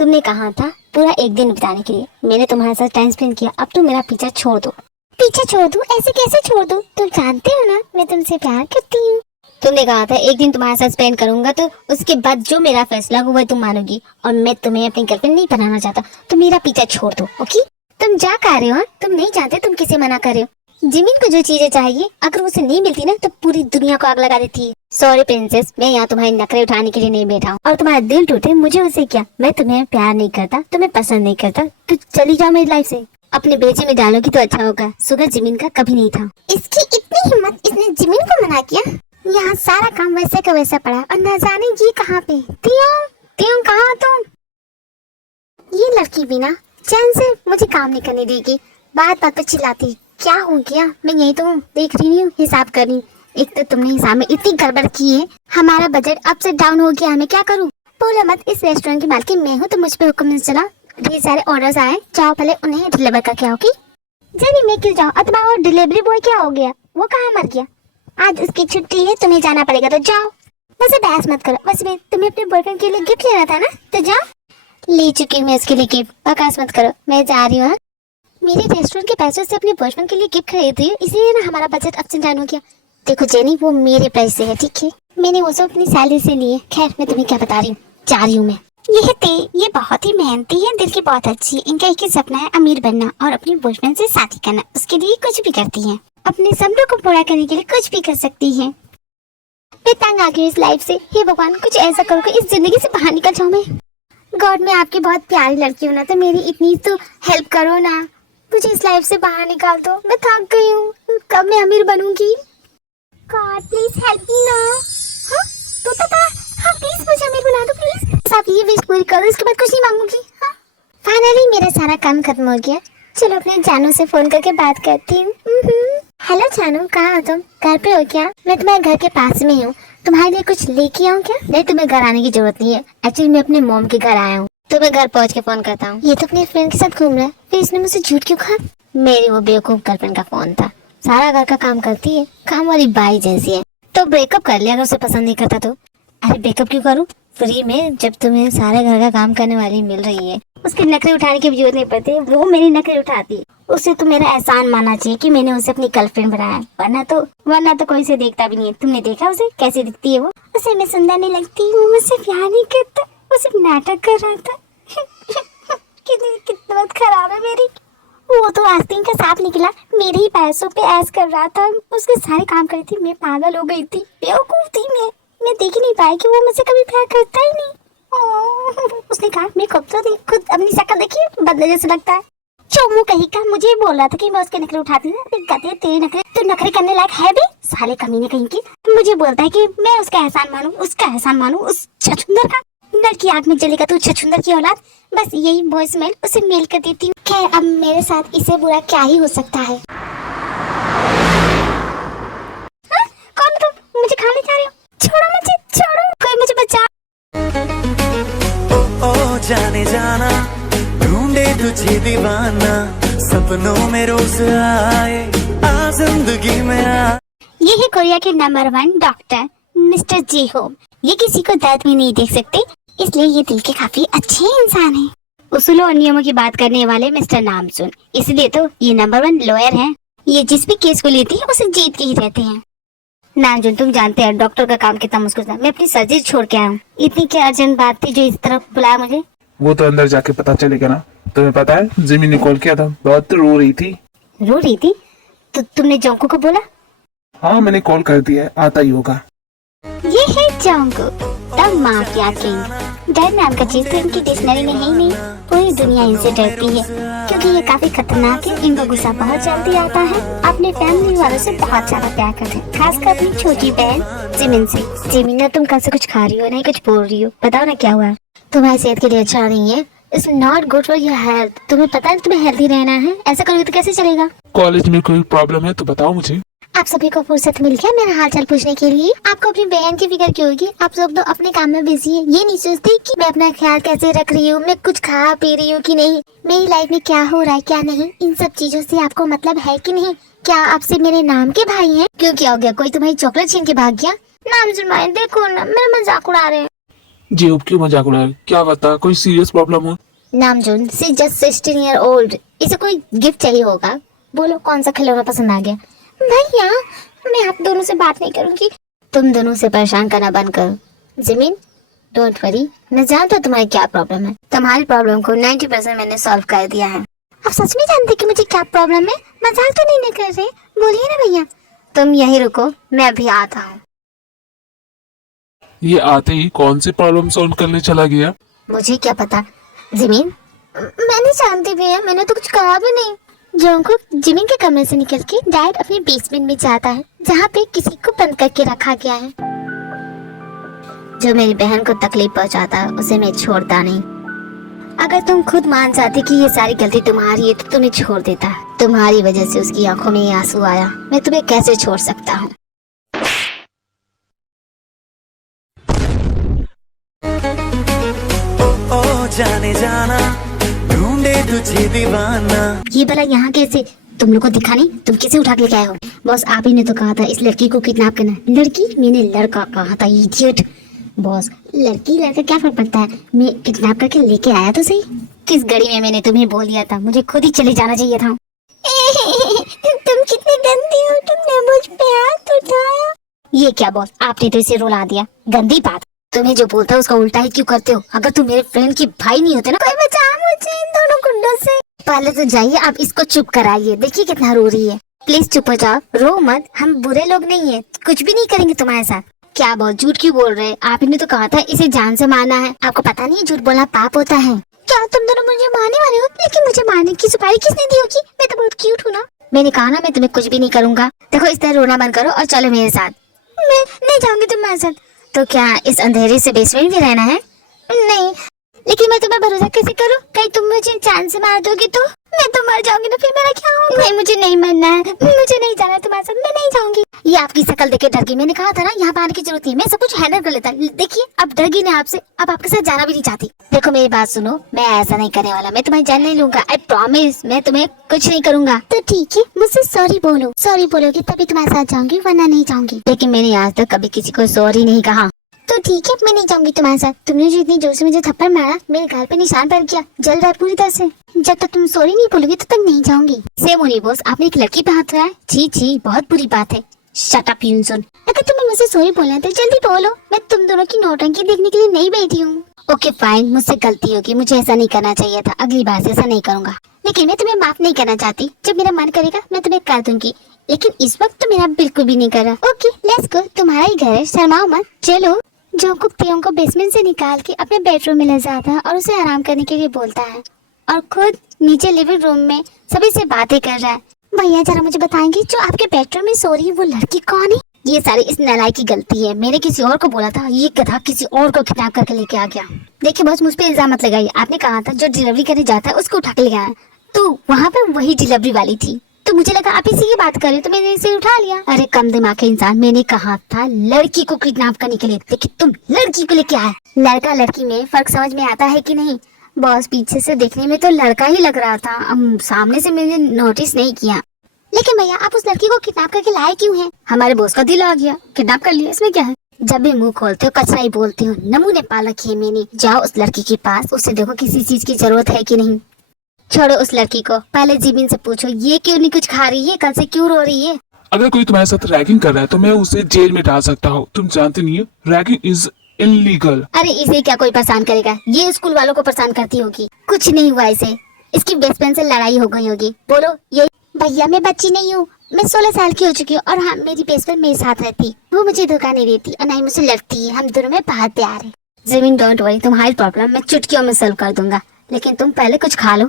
तुमने कहा था पूरा एक दिन बिताने के लिए। मैंने तुम्हारे साथ टाइम स्पेंड किया, अब तुम मेरा पीछा छोड़ दो। पीछा छोड़ दूं? ऐसे कैसे छोड़ दूं? तुम जानते हो ना मैं तुमसे प्यार करती हूँ। तुमने कहा था एक दिन तुम्हारे साथ स्पेंड करूंगा, तो उसके बाद जो मेरा फैसला हो वही तुम मानोगी, और मैं तुम्हें अपनी गर्लफ्रेंड नहीं बनाना चाहता। तो मेरा पीछा छोड़ दो, ओके? तुम जा कर रहे हो? तुम नहीं जानते तुम किसे मना कर रहे हो। जिमिन को जो चीजें चाहिए अगर उसे नहीं मिलती ना तो पूरी दुनिया को आग लगा देती है। सॉरी प्रिंसेस, मैं यहाँ तुम्हारी नखरे उठाने के लिए नहीं बैठा हूँ। और तुम्हारा दिल टूटे मुझे उसे क्या, मैं तुम्हें प्यार नहीं करता, तुम्हें पसंद नहीं करता, तो चली जाओ मेरी लाइफ से। अपने बेचे में डालोगी तो अच्छा होगा। शुगर जिमिन का कभी नहीं था। इसकी इतनी हिम्मत, इसने जिमिन को मना किया। यहाँ सारा काम वैसे का वैसा पड़ा और न जाने ये कहाँ पे। तियों कहाँ तुम? ये लड़की बिना चैन से मुझे काम नहीं करने देगी, बात बात पे चिल्लाती। क्या हो गया? मैं यही तो देख रही हूँ, हिसाब कर रही। एक तो तुमने हिसाब में इतनी गड़बड़ की है, हमारा बजट अप से डाउन हो गया, मैं क्या करूँ? बोलो मत, इस रेस्टोरेंट की मालकिन मैं हूँ तो मुझ पे हुक्म नहीं चला। ढेर सारे ऑर्डर्स आए, जाओ पहले उन्हें डिलीवर करके आओ। की जनी मैं क्यों जाऊँ? अथवा और डिलीवरी बॉय क्या हो गया? वो कहाँ मर गया? आज उसकी छुट्टी है, तुम्हें जाना पड़ेगा तो जाओ। वैसे बहस मत करो, बस मैं तुम्हें अपने बॉयफ्रेंड के लिए गिफ्ट लेना था ना, तो जाओ। ले चुकी हूँ मैं उसके लिए गिफ्ट, बकवास मत करो, मैं जा रही हूँ। मेरे रेस्टोरेंट के पैसों से अपने बॉयफ्रेंड के लिए गिफ्ट खरीद रही हूँ, इसलिए ना हमारा बजट अप से डाउन हो गया। देखो जेनी, वो मेरे पैसे है, ठीक है? मैंने वो सब अपनी सैलरी से लिए। खैर मैं तुम्हें क्या बता रही हूँ, जा रही हूँ मैं। ये बहुत ही मेहनती है, दिल की बहुत अच्छी है। इनका एक ही सपना है अमीर बनना और अपने बॉयफ्रेंड से शादी करना। उसके लिए कुछ भी करती है, अपने सपनों को पूरा करने के लिए कुछ भी कर सकती है। मैं तंग आ गई इस लाइफ से। हे भगवान, कुछ ऐसा करो कि इस जिंदगी से बाहर निकल जाऊँ मैं। गॉड, मैं आपकी बहुत प्यारी लड़की हूँ ना, तो मेरी इतनी तो हेल्प करो ना, मुझे इस लाइफ से बाहर निकाल दो। मैं थक गई हूँ, कब मैं अमीर बनूंगी? गॉड प्लीज हेल्प मी ना। हाँ तो हाँ प्लीज मुझे अमीर बना दो प्लीज। आप ये विश पूरी करो, इसके बाद कुछ नहीं मांगूंगी। हाँ फाइनली मेरा सारा काम खत्म हो गया। चलो अपने जानू से फोन करके बात करती हूँ। हेलो जानू, कहाँ हो तुम? घर पे हो क्या? मैं तुम्हारे घर के पास में हूँ, तुम्हारे लिए कुछ लेके आऊँ क्या? नहीं, तुम्हें घर आने की जरूरत नहीं है। एक्चुअली मैं अपने मॉम के घर आया हूँ, तो मैं घर पहुँच के फोन करता हूँ। ये तो अपने फ्रेंड के साथ घूम रहा है, फिर इसने मुझसे झूठ क्यों कहा? मेरी वो बेवकूफ गर्लफ्रेंड का फोन था। सारा घर का काम करती है, काम वाली बाई जैसी है। तो ब्रेकअप कर लिया अगर उसे पसंद नहीं करता तो। अरे ब्रेकअप क्यों करूँ फ्री में, जब तुम्हें सारे घर का काम करने वाली मिल रही है। उसकी नखरे उठाने की भी जरूरत नहीं पड़ती, वो मेरी नखरे उठाती है। उसे तो मेरा एहसान मानना चाहिए कि मैंने उसे अपनी गर्लफ्रेंड बनाया, वरना तो कोई से देखता भी नहीं है। तुमने देखा उसे कैसे दिखती है? वो उसे मैं सुंदर नहीं लगती, वो मुझसे प्यार नहीं करता, वो सिर्फ नाटक कर रहा था। कितनी किस्मत खराब है मेरी। वो तो आस्तीन का सांप निकला, मेरे ही पैसों पे ऐश कर रहा था, उसके सारे काम कर रही थी। मैं पागल हो गई थी, बेवकूफ थी मैं देख ही नहीं पाई कि वो मुझसे कभी प्यार करता ही नहीं। उसने कहा मैं खुद अपनी शक्ल देखी, बदले जैसे लगता है। चोमू कहीं का, मुझे बोल रहा था कि मैं उसके नखरे उठाती हूँ। कहते तेरे नखरे तो नखरे करने लायक है भी, साले कमीने कहीं की। मुझे बोलता है कि मैं उसका एहसान मानूं, उस छछुंदर का। लड़की आग में जलेगा तू छछुंदर की औलाद। बस यही वॉइस मेल उसे मेल कर देती हूँ। खैर अब मेरे साथ इससे बुरा क्या ही हो सकता है। कौन तुम? मुझे खाने जा रहे हो? छोड़ो मुझे, छोड़ो, कोई मुझे बचा। ओ जाने जाना, ढूंढे तुझे दीवाना, सपनों में रोज आए, आ जिंदगी में आ। ये है कोरिया के नंबर 1 डॉक्टर मिस्टर जी होम। ये किसी को दर्द में नहीं देख सकते, इसलिए ये दिल के काफी अच्छे इंसान हैं। उसूलों और नियमों की बात करने वाले मिस्टर नामचुन, इसलिए तो ये नंबर 1 लॉयर हैं। ये जिस भी केस को लेती है उसे जीत के ही रहते हैं। नामचुन, तुम जानते हैं डॉक्टर का काम कितना मुश्किल था। मैं अपनी सर्जरी छोड़ के आया हूँ। इतनी क्या अर्जेंट बात थी जो इस तरफ बुलाया मुझे? वो तो अंदर जाके पता चलेगा ना। तुम्हें पता है जिमी ने कॉल किया था, बहुत रो रही थी। रो रही थी? तो तुमने जोंको को बोला? हाँ मैंने कॉल कर दिया है, आता ही होगा। ये है जोंको, द माफिया किंग। डर नाम का चीज तो इनकी डिक्शनरी में है ही नहीं। पूरी दुनिया इनसे डरती है क्योंकि ये काफी खतरनाक है। इनको गुस्सा बहुत जल्दी आता है। अपने फैमिली वालों से बहुत ज्यादा प्यार करते हैं, खासकर अपनी छोटी बहन जिमिन से। जिमिन, तुम कल से कुछ खा रही हो नहीं कुछ बोल रही हो, बताओ ना क्या हुआ? तुम्हारी सेहत के लिए अच्छा नहीं है। It's not good for your health. तुम्हें पता है तुम्हें हेल्दी रहना है, ऐसा करोगे तो कैसे चलेगा? कॉलेज में कोई प्रॉब्लम है तो बताओ मुझे। आप सभी को फुर्सत मिल गया मेरा हालचाल पूछने के लिए। आपको अपनी बहन की फिक्र क्यों होगी? आप सब तो अपने काम में बिजी है। ये नहीं सोचते कि मैं अपना ख्याल कैसे रख रही हूँ, मैं कुछ खा पी रही हूँ कि नहीं, मेरी लाइफ में क्या हो रहा है क्या नहीं। इन सब चीजों से आपको मतलब है कि नहीं? क्या आपसे मेरे नाम के भाई हैं? क्यों क्या हो गया? कोई तुम्हारी चॉकलेट छीन के भाग गया? नाम सुनवाए, देखो ना मेरा मजाक उड़ा रहे हैं। जी अब क्यों मजाक उड़ा रहे? क्या बता, कोई सीरियस प्रॉब्लम हो? नामजून सी जस्ट 16 ईयर ओल्ड, इसे कोई गिफ्ट चाहिए होगा। बोलो कौन सा खिलौना पसंद आ गया। भैया मैं आप दोनों से बात नहीं करूंगी, तुम दोनों से परेशान करना बंद करो। जमीन डोंट वरी, मैं जानता हूँ तुम्हारी क्या प्रॉब्लम है। तुम्हारी प्रॉब्लम को 90% मैंने सॉल्व कर दिया है। आप सच में जानते कि मुझे क्या प्रॉब्लम है? मजाक तो नहीं कर रहे? बोलिए ना भैया। तुम यहीं रुको, मैं अभी आता हूँ। ये आते ही कौन सी प्रॉब्लम सॉल्व करने चला गया? मुझे क्या पता जमीन, मैंने जानती भैया, मैंने तो कुछ कहा भी नहीं। जॉन्गकुक जिमिन के कमरे से निकल के डायरेक्ट अपने बेसमेंट में जाता है, जहाँ पे किसी को बंद करके रखा गया है। जो मेरी बहन को तकलीफ पहुँचाता है उसे मैं छोड़ता नहीं। अगर तुम खुद मान जाती कि ये सारी गलती तुम्हारी है तो तुम्हें छोड़ देता। तुम्हारी वजह से उसकी आंखों में ये आंसू आया, मैं तुम्हें कैसे छोड़ सकता हूँ। ओ जाने जाना, ढूंढे तुझे दीवाना। ये भला यहाँ कैसे? तुम लोग को दिखा नहीं? तुम किसे उठा के लेके आए हो? बॉस आप ही ने तो कहा था इस लड़की को किडनैप करना। लड़की? मैंने लड़का कहा था, इडियट। बॉस लड़की लड़का क्या फर्क पड़ता है, मैं किडनैप करके लेके आया तो सही। किस घड़ी में मैंने तुम्हें बोल दिया था, मुझे खुद ही चले जाना चाहिए था। तुम कितनी गंदी हो, तुमने मुझ पे हाथ उठाया। ये क्या बॉस, आपने तो इसे रुला दिया। गंदी बात, तुम्हें जो बोलता है उसका उल्टा ही क्यों करते हो? अगर तुम मेरे फ्रेंड की भाई नहीं होते ना, कोई बचा मुझे इन दोनों गुंडों से। पहले तो जाइए आप इसको चुप कराइए, देखिए कितना रो रही है। प्लीज चुप हो जाओ, रो मत, हम बुरे लोग नहीं है, कुछ भी नहीं करेंगे तुम्हारे साथ। क्या बहुत झूठ क्यों बोल रहे हैं? आपने तो कहा था इसे जान से मारना है। आपको पता नहीं झूठ बोलना पाप होता है। क्या तुम दोनों मुझे मारने वाले हो? लेकिन मुझे मारने की सुपारी किसने दी होगी? मैं तो बहुत क्यूट हूँ ना। मैंने कहा ना मैं तुम्हें कुछ भी नहीं करूँगा। देखो इस तरह रोना बंद करो और चलो मेरे साथ। मैं नहीं जाऊंगी तुम्हारे साथ। तो क्या इस अंधेरे से बेसमेंट में रहना है? नहीं, लेकिन मैं तुम्हें भरोसा कैसे करूं? कहीं तुम मुझे जान से मार दोगी तो मैं तो मर जाऊंगी ना, फिर मेरा क्या होगा? नहीं मुझे नहीं मरना है, मुझे नहीं जाना है तुम्हारे साथ, मैं नहीं जाऊंगी। ये आपकी शक्ल देख के डर गई। मैंने कहा था ना यहाँ आने की जरूरत नहीं, मैं सब कुछ हैंडल कर लेता। देखिए अब डर गई ना आपसे, अब आपके साथ जाना भी नहीं चाहती। देखो मेरी बात सुनो, मैं ऐसा नहीं करने वाला, मैं तुम्हारी जान नहीं लूंगा। आई प्रॉमिस, मैं तुम्हें कुछ नहीं करूंगा। तो ठीक है, मुझसे सॉरी बोलो। सॉरी बोलोगी तभी तुम्हारे साथ जाऊंगी, वरना नहीं जाऊंगी। लेकिन मैंने आज तक कभी किसी को सॉरी नहीं कहा। तो ठीक है, मैं नहीं जाऊंगी तुम्हारे साथ। तुमने जो इतनी जोर से मुझे थप्पड़ मारा, मेरे गाल पे निशान पड़ गया, जल रहा है पूरी तरह से। जब तक तुम सॉरी नहीं बोलोगे तब तक नहीं जाऊंगी। सेम होनी बॉस, आपने एक लड़की पे हाथ लगाया। छी छी, बहुत बुरी बात है। शट अप यूनसुन। अगर तुम्हें मुझसे सॉरी बोलना है तो जल्दी बोलो, मैं तुम दोनों की नौटंकी देखने के लिए नहीं बैठी हूँ। ओके फाइन, मुझसे गलती होगी, मुझे ऐसा नहीं करना चाहिए था। अगली बार से ऐसा नहीं करूंगा। लेकिन मैं तुम्हें माफ नहीं करना चाहती। जब मेरा मन करेगा मैं तुम्हें कर दूंगी, लेकिन इस वक्त तो मेरा बिल्कुल भी नहीं कर रहा। ओके लेट्स गो, तुम्हारा ही घर है, शर्माओ मत, चलो। जॉन्गकुक तियोंग को बेसमेंट से निकाल के अपने बेडरूम में ले जाता है और उसे आराम करने के लिए बोलता है, और खुद नीचे लिविंग रूम में सभी से बातें कर रहा है। भैया जरा मुझे बताएंगे जो आपके बेडरूम में सो रही है वो लड़की कौन है? ये सारी इस नालायक की गलती है, मैंने किसी और को बोला था, ये गधा किसी और को किडनैप करके लेके आ गया। देखिए बॉस मुझ पे इल्जाम मत लगाइए, आपने कहा था जो डिलीवरी करने जाता है उसको उठा के ले आया, तो वहाँ पे वही डिलीवरी वाली थी। तो मुझे लगा आप इसी की बात कर रहे हो, तो मैंने इसे उठा लिया। अरे कम दिमाग के इंसान, मैंने कहा था लड़की को किडनैप करने के लिए, लेकिन तुम लड़की को लेके आए। लड़का लड़की में फर्क समझ में आता है कि नहीं? बॉस पीछे से देखने में तो लड़का ही लग रहा था, सामने से मैंने नोटिस नहीं किया। लेकिन भैया आप उस लड़की को किडनैप करके लाए क्यों हैं? हमारे बॉस का दिल आ गया, किडनैप कर लिया, इसमें क्या है? जब भी मुंह खोलते हो कचरा ही बोलते हो, नमूने पाल रखी है मैंने। जाओ उस लड़की के पास, उससे देखो किसी चीज की जरूरत है कि नहीं। छोड़ो उस लड़की को, पहले जिमिन से पूछो ये क्यों नहीं कुछ खा रही है, कल से क्यों रो रही है? अगर कोई तुम्हारे साथ रैगिंग कर रहा है तो मैं उसे जेल में डाल सकता हूँ। तुम जानते नहीं है, रैगिंग इज इलीगल। अरे इसे क्या कोई परेशान करेगा, ये स्कूल वालों को परेशान करती होगी। कुछ नहीं हुआ इसे, इसकी बेस्ट फ्रेंड से लड़ाई हो गई होगी। बोलो ये। भैया मैं बच्ची नहीं हूँ, मैं 16 साल की हो चुकी हूँ, और हाँ मेरी बेस्ट फ्रेंड मेरे साथ रहती, वो मुझे धोखा नहीं देती और ना ही मुझसे लड़ती है। हम दोनों में बहुत प्यार है। जिमिन डोंट वरी, तुम्हारी प्रॉब्लम मैं चुटकियों में सॉल्व कर दूंगा, लेकिन तुम पहले कुछ खा लो।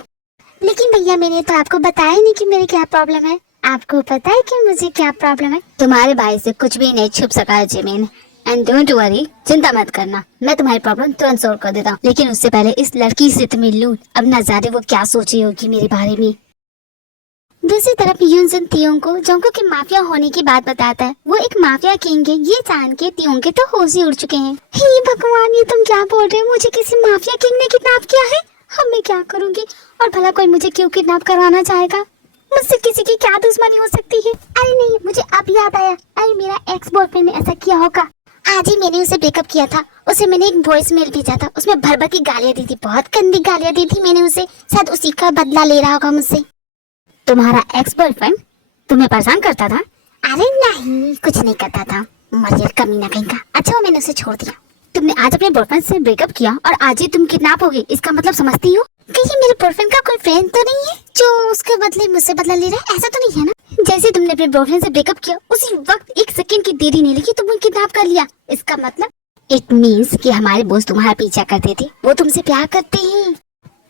लेकिन भैया मैंने तो आपको बताया नहीं कि मेरी क्या प्रॉब्लम है। आपको पता है कि मुझे क्या प्रॉब्लम है? तुम्हारे भाई से कुछ भी नहीं छुप सका है जिमिन, एंड डोंट वरी, चिंता मत करना, मैं तुम्हारी प्रॉब्लम तुरंत सॉल्व कर देता हूँ। लेकिन उससे पहले इस लड़की से तुम्हें लूं। अब ना जाने वो क्या सोची होगी मेरे बारे में। दूसरी तरफ यूनजुन तियोंग को जॉन्गकुक के माफिया होने की बात बताता है। वो एक माफिया किंग है, ये जान के तियोंग के तो होश ही उड़ चुके हैं। हे भगवान, ये तुम क्या बोल रहे हो? मुझे किसी माफिया किंग ने किडनैप किया है? अब मैं क्या करूंगी? और भला कोई मुझे क्यों किडनैप करवाना चाहेगा? मुझसे किसी की क्या दुश्मनी हो सकती है? अरे नहीं, मुझे अब याद आया, अरे मेरा एक्स बॉयफ्रेंड ने ऐसा किया होगा। आज ही मैंने उसे ब्रेकअप किया था। उसे मैंने एक वॉइस मेल भेजा था, उसमें भर भर की गालियां दी थी, बहुत गंदी गालियां दी थी मैंने उसे। शायद उसी का बदला ले रहा होगा मुझसे। तुम्हारा एक्स बॉयफ्रेंड तुम्हें परेशान करता था? अरे नहीं, कुछ नहीं करता था, मरियल कमीना कहीं का। अच्छा वो मैंने उसे छोड़ दिया। तुमने आज अपने बॉयफ्रेंड से ब्रेकअप किया और आज ही तुम किडनैप हो गई, इसका मतलब समझती हो कि ये मेरे बॉयफ्रेंड का कोई फ्रेंड तो नहीं है जो उसके बदले मुझसे बदला ले रहा है? ऐसा तो नहीं है ना? जैसे तुमने अपने बॉयफ्रेंड से ब्रेकअप किया उसी वक्त 1 सेकंड की देरी नहीं लगी, तुमने किडनैप कर लिया। इसका मतलब इट मीन्स कि हमारे बोस तुम्हारा पीछा करते थे, वो तुमसे प्यार करते हैं।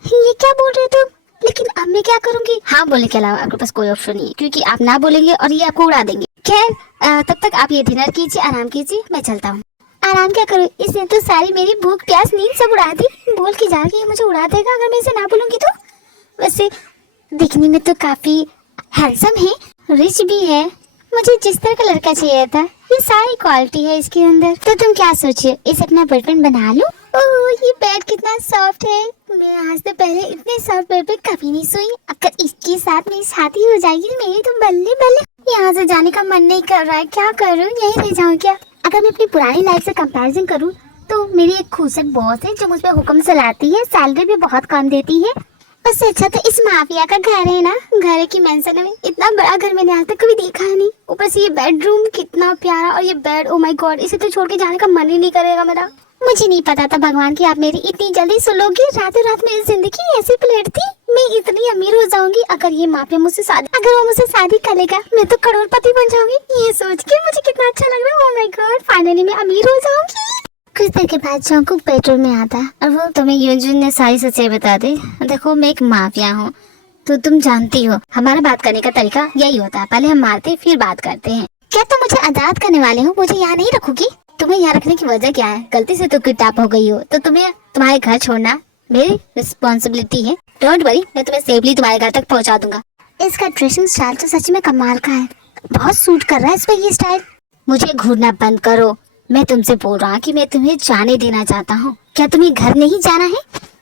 ये क्या बोल रहे तुम? लेकिन अब मैं क्या करूंगी? हाँ बोलने के अलावा आपके पास कोई ऑप्शन नहीं है, क्योंकि आप ना बोलेंगे और ये आपको उड़ा देंगे। खैर तब तक आप ये डिनर कीजिए, आराम कीजिए, मैं चलता हूँ। आराम क्या करूँ, इसने तो सारी मेरी भूख प्यास नींद सब उड़ा दी। बोल के जा रही है, मुझे उड़ा देगा अगर मैं इसे ना बोलूंगी तो। वैसे दिखने में तो काफी हैंडसम है, रिच भी है, मुझे जिस तरह का लड़का चाहिए था ये सारी क्वालिटी है इसके अंदर। तो तुम क्या सोचिए, इसे अपना बॉयफ्रेंड बना लूं? ओह ये बेड कितना सॉफ्ट है, मैं आज से पहले इतने सॉफ्ट बेड पे कभी नहीं सोई। अगर इसके साथ मेरी शादी हो जाएगी मेरी तो बल्ले बल्ले। यहाँ से जाने का मन नहीं कर रहा है, क्या करूँ, यही रह जाऊँ क्या? अगर मैं अपनी पुरानी लाइफ से कंपैरिजन करूँ तो मेरी एक खूबसूरत बॉस है जो मुझ पर हुक्म चलाती है, सैलरी भी बहुत कम देती है। उससे अच्छा तो इस माफिया का घर है ना, घर की मेंशन में। इतना बड़ा घर मैंने आज तक कभी देखा नहीं। ऊपर से ये बेडरूम कितना प्यारा, और ये बेड, ओ माय गॉड, इसे तो छोड़ के जाने का मन ही नहीं करेगा मेरा। मुझे नहीं पता था भगवान की आप मेरी इतनी जल्दी सुलोगे। रातों रात मेरी जिंदगी ऐसी पलट थी। मैं इतनी अमीर हो जाऊंगी अगर ये माफिया मुझसे शादी, अगर वो मुझसे शादी कर लेगा मैं तो करोड़पति बन जाऊंगी। ये सोच के मुझे कितना अच्छा लग रहा है। ओ माय गॉड, फाइनली मैं अमीर हो जाऊंगी। कुछ देर के बाद जंकुक बेडरूम में आता है और वो तुम्हें यूजुन ने सारी सच्चाई बता दी। देखो मैं एक माफिया हूँ, तो तुम जानती हो हमारा बात करने का तरीका यही होता है, पहले हम मारते फिर बात करते हैं। क्या तुम मुझे आजाद करने वाले हो? मुझे यहाँ नहीं रखोगी? तुम्हें यहाँ रखने की वजह क्या है? गलती से तो किडनैप हो गई हो तो तुम्हें तुम्हारे घर छोड़ना मेरी रिस्पॉन्सिबिलिटी है। डोंट वरी, मैं तुम्हें सेफली तुम्हारे घर तक पहुँचा दूंगा। इसका ड्रेसिंग स्टाइल तो सच में कमाल का है, बहुत सूट कर रहा है इस पे ये स्टाइल। मुझे घूरना बंद करो, मैं तुमसे बोल रहा हूँ कि मैं तुम्हें जाने देना चाहता हूँ। क्या तुम्हें घर नहीं जाना है?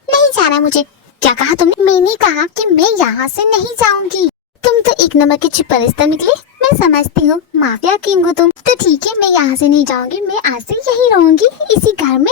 नहीं जाना मुझे। क्या कहा तुमने? मैंने कहा कि मैं यहाँ से नहीं जाऊंगी। तुम तो एक नंबर के चिपरिस्ता निकले। मैं समझती हूँ माफिया किंग हो तुम। तो ठीक है, मैं यहाँ से नहीं जाऊंगी, मैं आज से यही रहूंगी इसी घर में।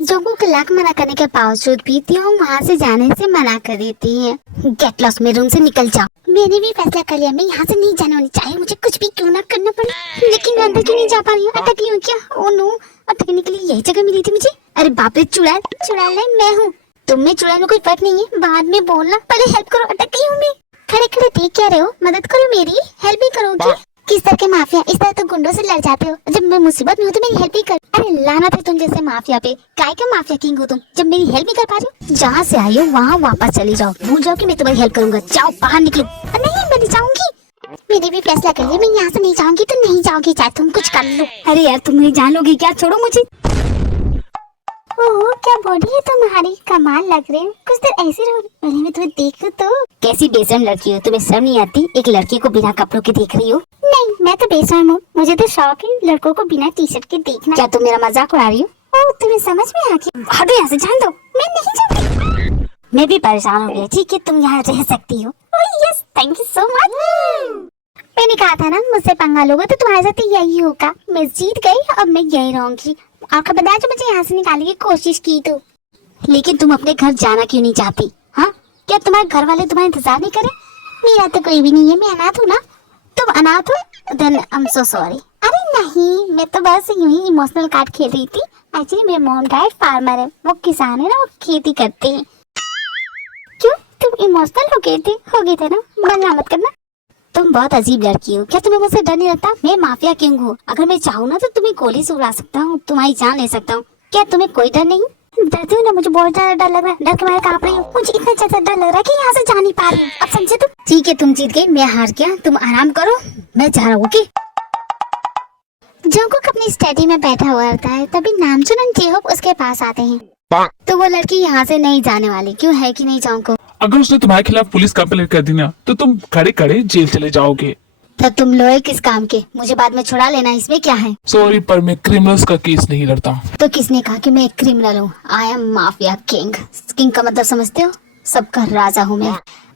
जोंगकुक को लाख मना करने के बावजूद भी त्यों वहाँ से जाने से मना कर देती है। गेट लॉस्ट, मेरे रूम से निकल जाओ। मैंने भी फैसला कर लिया, मैं यहाँ से नहीं जाने वाली, चाहे मुझे कुछ भी क्यों ना करना पड़े। लेकिन मैं अंदर क्यों नहीं जा पा रही हूँ? अटक गई हूँ क्या? ओह नो, अटकने के लिए यही जगह मिली थी मुझे। अरे बाप रे, चुड़ैल, चुड़ैल नहीं मैं हूँ। तुम में चुड़ैल में कोई फर्क नहीं है, बाद में बोलना, पहले हेल्प करो, अटक गई हूँ मैं। खड़े खड़े देख क्या रहे हो? मदद करो मेरी, हेल्प भी करोगी? किस तरह के माफिया इस तरह तो गुंडों से लड़ जाते हो? जब मैं मुसीबत में हूँ तो मेरी हेल्प ही कर। अरे लानत है तुम जैसे माफिया पे। काय का माफिया किंग हो तुम जब मेरी हेल्प नहीं कर पा रही हो? जहाँ से आई हो वहाँ वापस चली जाओ, भूल जाओ कि मैं तुम्हारी हेल्प करूंगा। जाओ बाहर निकलो। नहीं मैं नहीं जाऊंगी, मैंने भी फैसला कर लिया, मैं यहाँ से नहीं जाऊंगी तो नहीं जाऊंगी, चाहे तुम कुछ कर लो। अरे यार तुम नहीं जान लोगी क्या? छोड़ो मुझे। ओह क्या बॉडी है तुम्हारी, कमाल लग रही है। कुछ देर ऐसी रहो, पहले मैं तुम्हें देखूं तो। कैसी बेशर्म लड़की हो, तुम्हें शर्म नहीं आती? एक लड़की को बिना कपड़ों के देख रही हो। नहीं मैं तो बेशर्म हूँ, मुझे तो शौक है लड़कों को बिना टी शर्ट के देखना। क्या तुम मेरा मजाक उड़ा रही हो? ओह तुम्हें समझ में आ गया? हटो यहाँ से, जान दो, मैं नहीं जाती। मैं भी परेशान हो गई। ठीक है तुम यहाँ रह सकती हो। Yes thank you so much. मैंने कहा था ना मुझसे पंगा लोगे तो तुम्हारे साथ यही होगा। मैं जीत गई, अब मैं यही रहूंगी। आपका बता जो मुझे यहाँ से निकालने की कोशिश की तो। लेकिन तुम अपने घर जाना क्यों नहीं चाहती? हाँ क्या तुम्हारे घर वाले तुम्हारा इंतजार नहीं करे? मेरा तो कोई भी नहीं है, मैं अनाथ हूँ ना। तुम अनाथ हो? Then I am so sorry. अरे नहीं मैं तो बस यूं ही इमोशनल कार्ड खेल रही थी। एक्चुअली मेरे मॉम डैड फार्मर है, वो किसान है ना, वो खेती करते हैं। क्यों तुम इमोशनल हो गए थे ना? मना मत करना। तुम बहुत अजीब लड़की हो। क्या तुम्हें मुझसे डर नहीं लगता? मैं माफिया किंग हूँ, अगर मैं चाहूँ ना तो तुम्हें गोली से उड़ा सकता हूँ, तुम्हारी जान ले सकता हूँ। क्या तुम्हें कोई डर नहीं? डरती हूँ ना, मुझे बहुत ज्यादा डर लग रहा है। डर के मारे कांप रही हूँ, मुझे इतना ज्यादा डर लग रहा है कि यहाँ से जा नहीं पा रही हूँ। अब समझे तुम? ठीक है तुम जीत गई, मैं हार गया, तुम आराम करो, मैं जा रहा हूँ। ओके। जोंकुक अपनी स्टडी में बैठा हुआ रहता है, तभी नामचुन और जेहोक उसके पास आते हैं। तो वो लड़की यहाँ से नहीं जाने वाली, क्यों है कि नहीं जोंकुक? अगर उसने तुम्हारे खिलाफ पुलिस कंप्लेंट कर दी ना तो तुम खड़े खड़े जेल चले जाओगे। तो तुम लोए किस काम के? मुझे बाद में छुड़ा लेना, इसमें क्या है? सॉरी पर मैं क्रिमिनल्स का केस नहीं लड़ता। तो किसने कहा कि मैं एक क्रिमिनल हूँ? I am mafia king. King का मतलब समझते हो? सबका राजा हूँ मैं।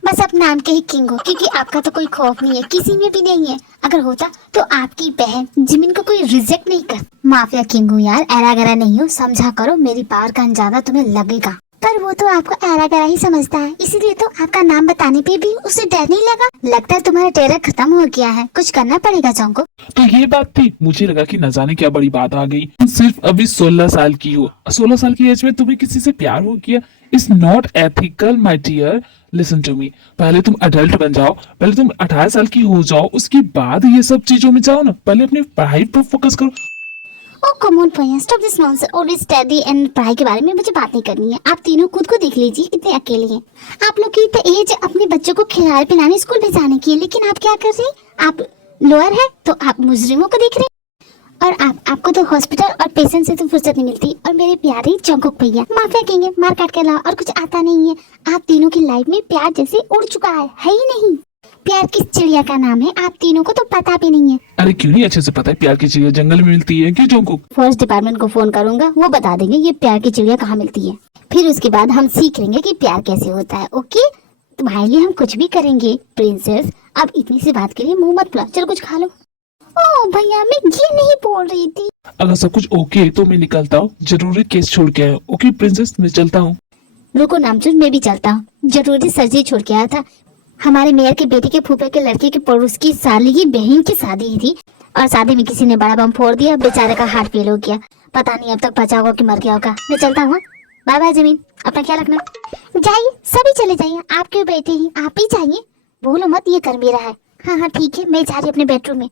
बस आप नाम के ही किंग हो, क्योंकि आपका तो कोई खौफ नहीं है, किसी में भी नहीं है। अगर होता तो आपकी बहन जिमिन को कोई रिजेक्ट नहीं कर। माफिया किंग हूँ यार, एरा गरा नहीं हूँ, समझा करो, मेरी पावर का अंदाजा तुम्हें लगेगा। पर वो तो आपको एरा गरा ही समझता है, इसीलिए तो आपका नाम बताने पे भी उसे डर नहीं लगा। लगता है तुम्हारा टेरर खत्म हो गया है, कुछ करना पड़ेगा जोंगकुक। तो ये बात थी, मुझे लगा कि न जाने क्या बड़ी बात आ गई। तुम सिर्फ अभी 16 साल की हो, 16 साल की एज में तुम्हें किसी से प्यार हो गया। It's not ethical my dear, listen to me. पहले तुम अडल्ट बन जाओ, पहले तुम 18 साल की हो जाओ, उसके बाद ये सब चीजों में जाओ ना। पहले अपनी पढ़ाई पर फोकस करो। ओ कम ऑन भैया, स्टॉप दिस नॉनसेंस। और स्टडी एंड पढ़ाई के बारे में मुझे बात नहीं करनी है। आप तीनों खुद को देख लीजिए कितने अकेले हैं। आप लोग की तो एज अपने बच्चों को खिलाने पिलाने स्कूल भेजाने की है, लेकिन आप क्या कर रहे हैं? आप लोअर है तो आप मुजरिमों को देख रहे हैं। और आपको तो हॉस्पिटल और पेशेंट से तो फुर्सत नहीं मिलती। और मेरे प्यारे जोंगकुक भैया, माफिया किंग है, मार काट के अलावा और कुछ आता नहीं है। आप तीनों की लाइफ में प्यार जैसे उड़ चुका है ही नहीं। प्यार किस चिड़िया का नाम है आप तीनों को तो पता भी नहीं है। अरे क्यों नहीं अच्छे से पता है, प्यार की चिड़िया जंगल में मिलती है। क्यों जोंगकुक? फॉरेस्ट डिपार्टमेंट को फोन करूंगा, वो बता देंगे ये प्यार की चिड़िया कहाँ मिलती है। फिर उसके बाद हम सीख लेंगे कि प्यार कैसे होता है। ओके, तुम्हारे लिए हम कुछ भी करेंगे प्रिंसेस। अब इतनी सी बात के लिए मुंह मत फुला, चलो कुछ खा लो। ओ भैया, मैं ये नहीं बोल रही थी। अगर सब कुछ ओके तो मैं निकलता हूँ, जरूरी केस छोड़ के आया। ओके प्रिंसेस, मैं चलता हूँ। रुको नामचूर, मैं भी चलता हूँ, जरूरी सर्जरी छोड़ के आया था। हमारे मेयर के बेटे के फूफे के लड़के के पड़ोस की साली की बहन की शादी थी, और शादी में किसी ने बड़ा बम फोड़ दिया, बेचारे का हार्ट फेल हो गया। पता नहीं अब तक बचा होगा कि मर गया होगा। मैं चलता हूँ, बाय बाय जमीन, अपना ख्याल रखना। जाइए, सभी चले जाइए, आपके बेटे ही आप ही जाइए, भूलो मत ये कर मेरा है। हाँ हाँ ठीक है, मैं जा रही अपने बेडरूम में।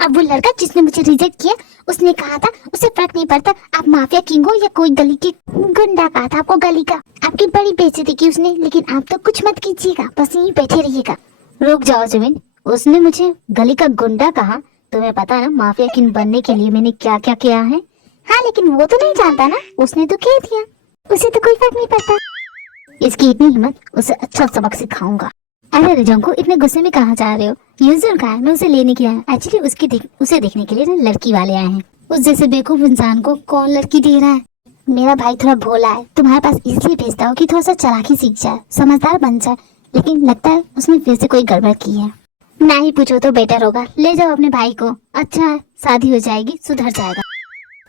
अब वो लड़का जिसने मुझे रिजेक्ट किया, उसने कहा था उसे फर्क नहीं पड़ता आप माफिया किंग हो या कोई गली के गुंडा। कहा था आपको गली का, आपकी बड़ी बेइज्जती की उसने, लेकिन आप तो कुछ मत कीजिएगा, बस यहीं बैठे रहिएगा। रुक जाओ जमीन, उसने मुझे गली का गुंडा कहा? तुम्हें पता है ना माफिया किंग बनने के लिए मैंने क्या क्या किया है? हाँ लेकिन वो तो नहीं जानता ना, उसने तो कह दिया, उसे तो कोई फर्क नहीं पड़ता। इसकी इतनी हिम्मत, उसे अच्छा सबक सिखाऊंगा। अरे जोंगकुक, इतने गुस्से में कहाँ जा रहे हो? यूजुअल का है, मैं उसे लेने के लिए आया। एक्चुअली उसे देखने के लिए ना लड़की वाले आए हैं। उस जैसे बेवकूफ इंसान को कौन लड़की दे रहा है? मेरा भाई थोड़ा भोला है, तुम्हारे पास इसलिए भेजता हूँ कि थोड़ा सा चालाकी सीख जाए, समझदार बन जाए। लेकिन लगता है उसने फिर से कोई गड़बड़ की है। ना ही पूछो तो बेटर होगा, ले जाओ अपने भाई को। अच्छा है, शादी हो जाएगी, सुधर जाएगा।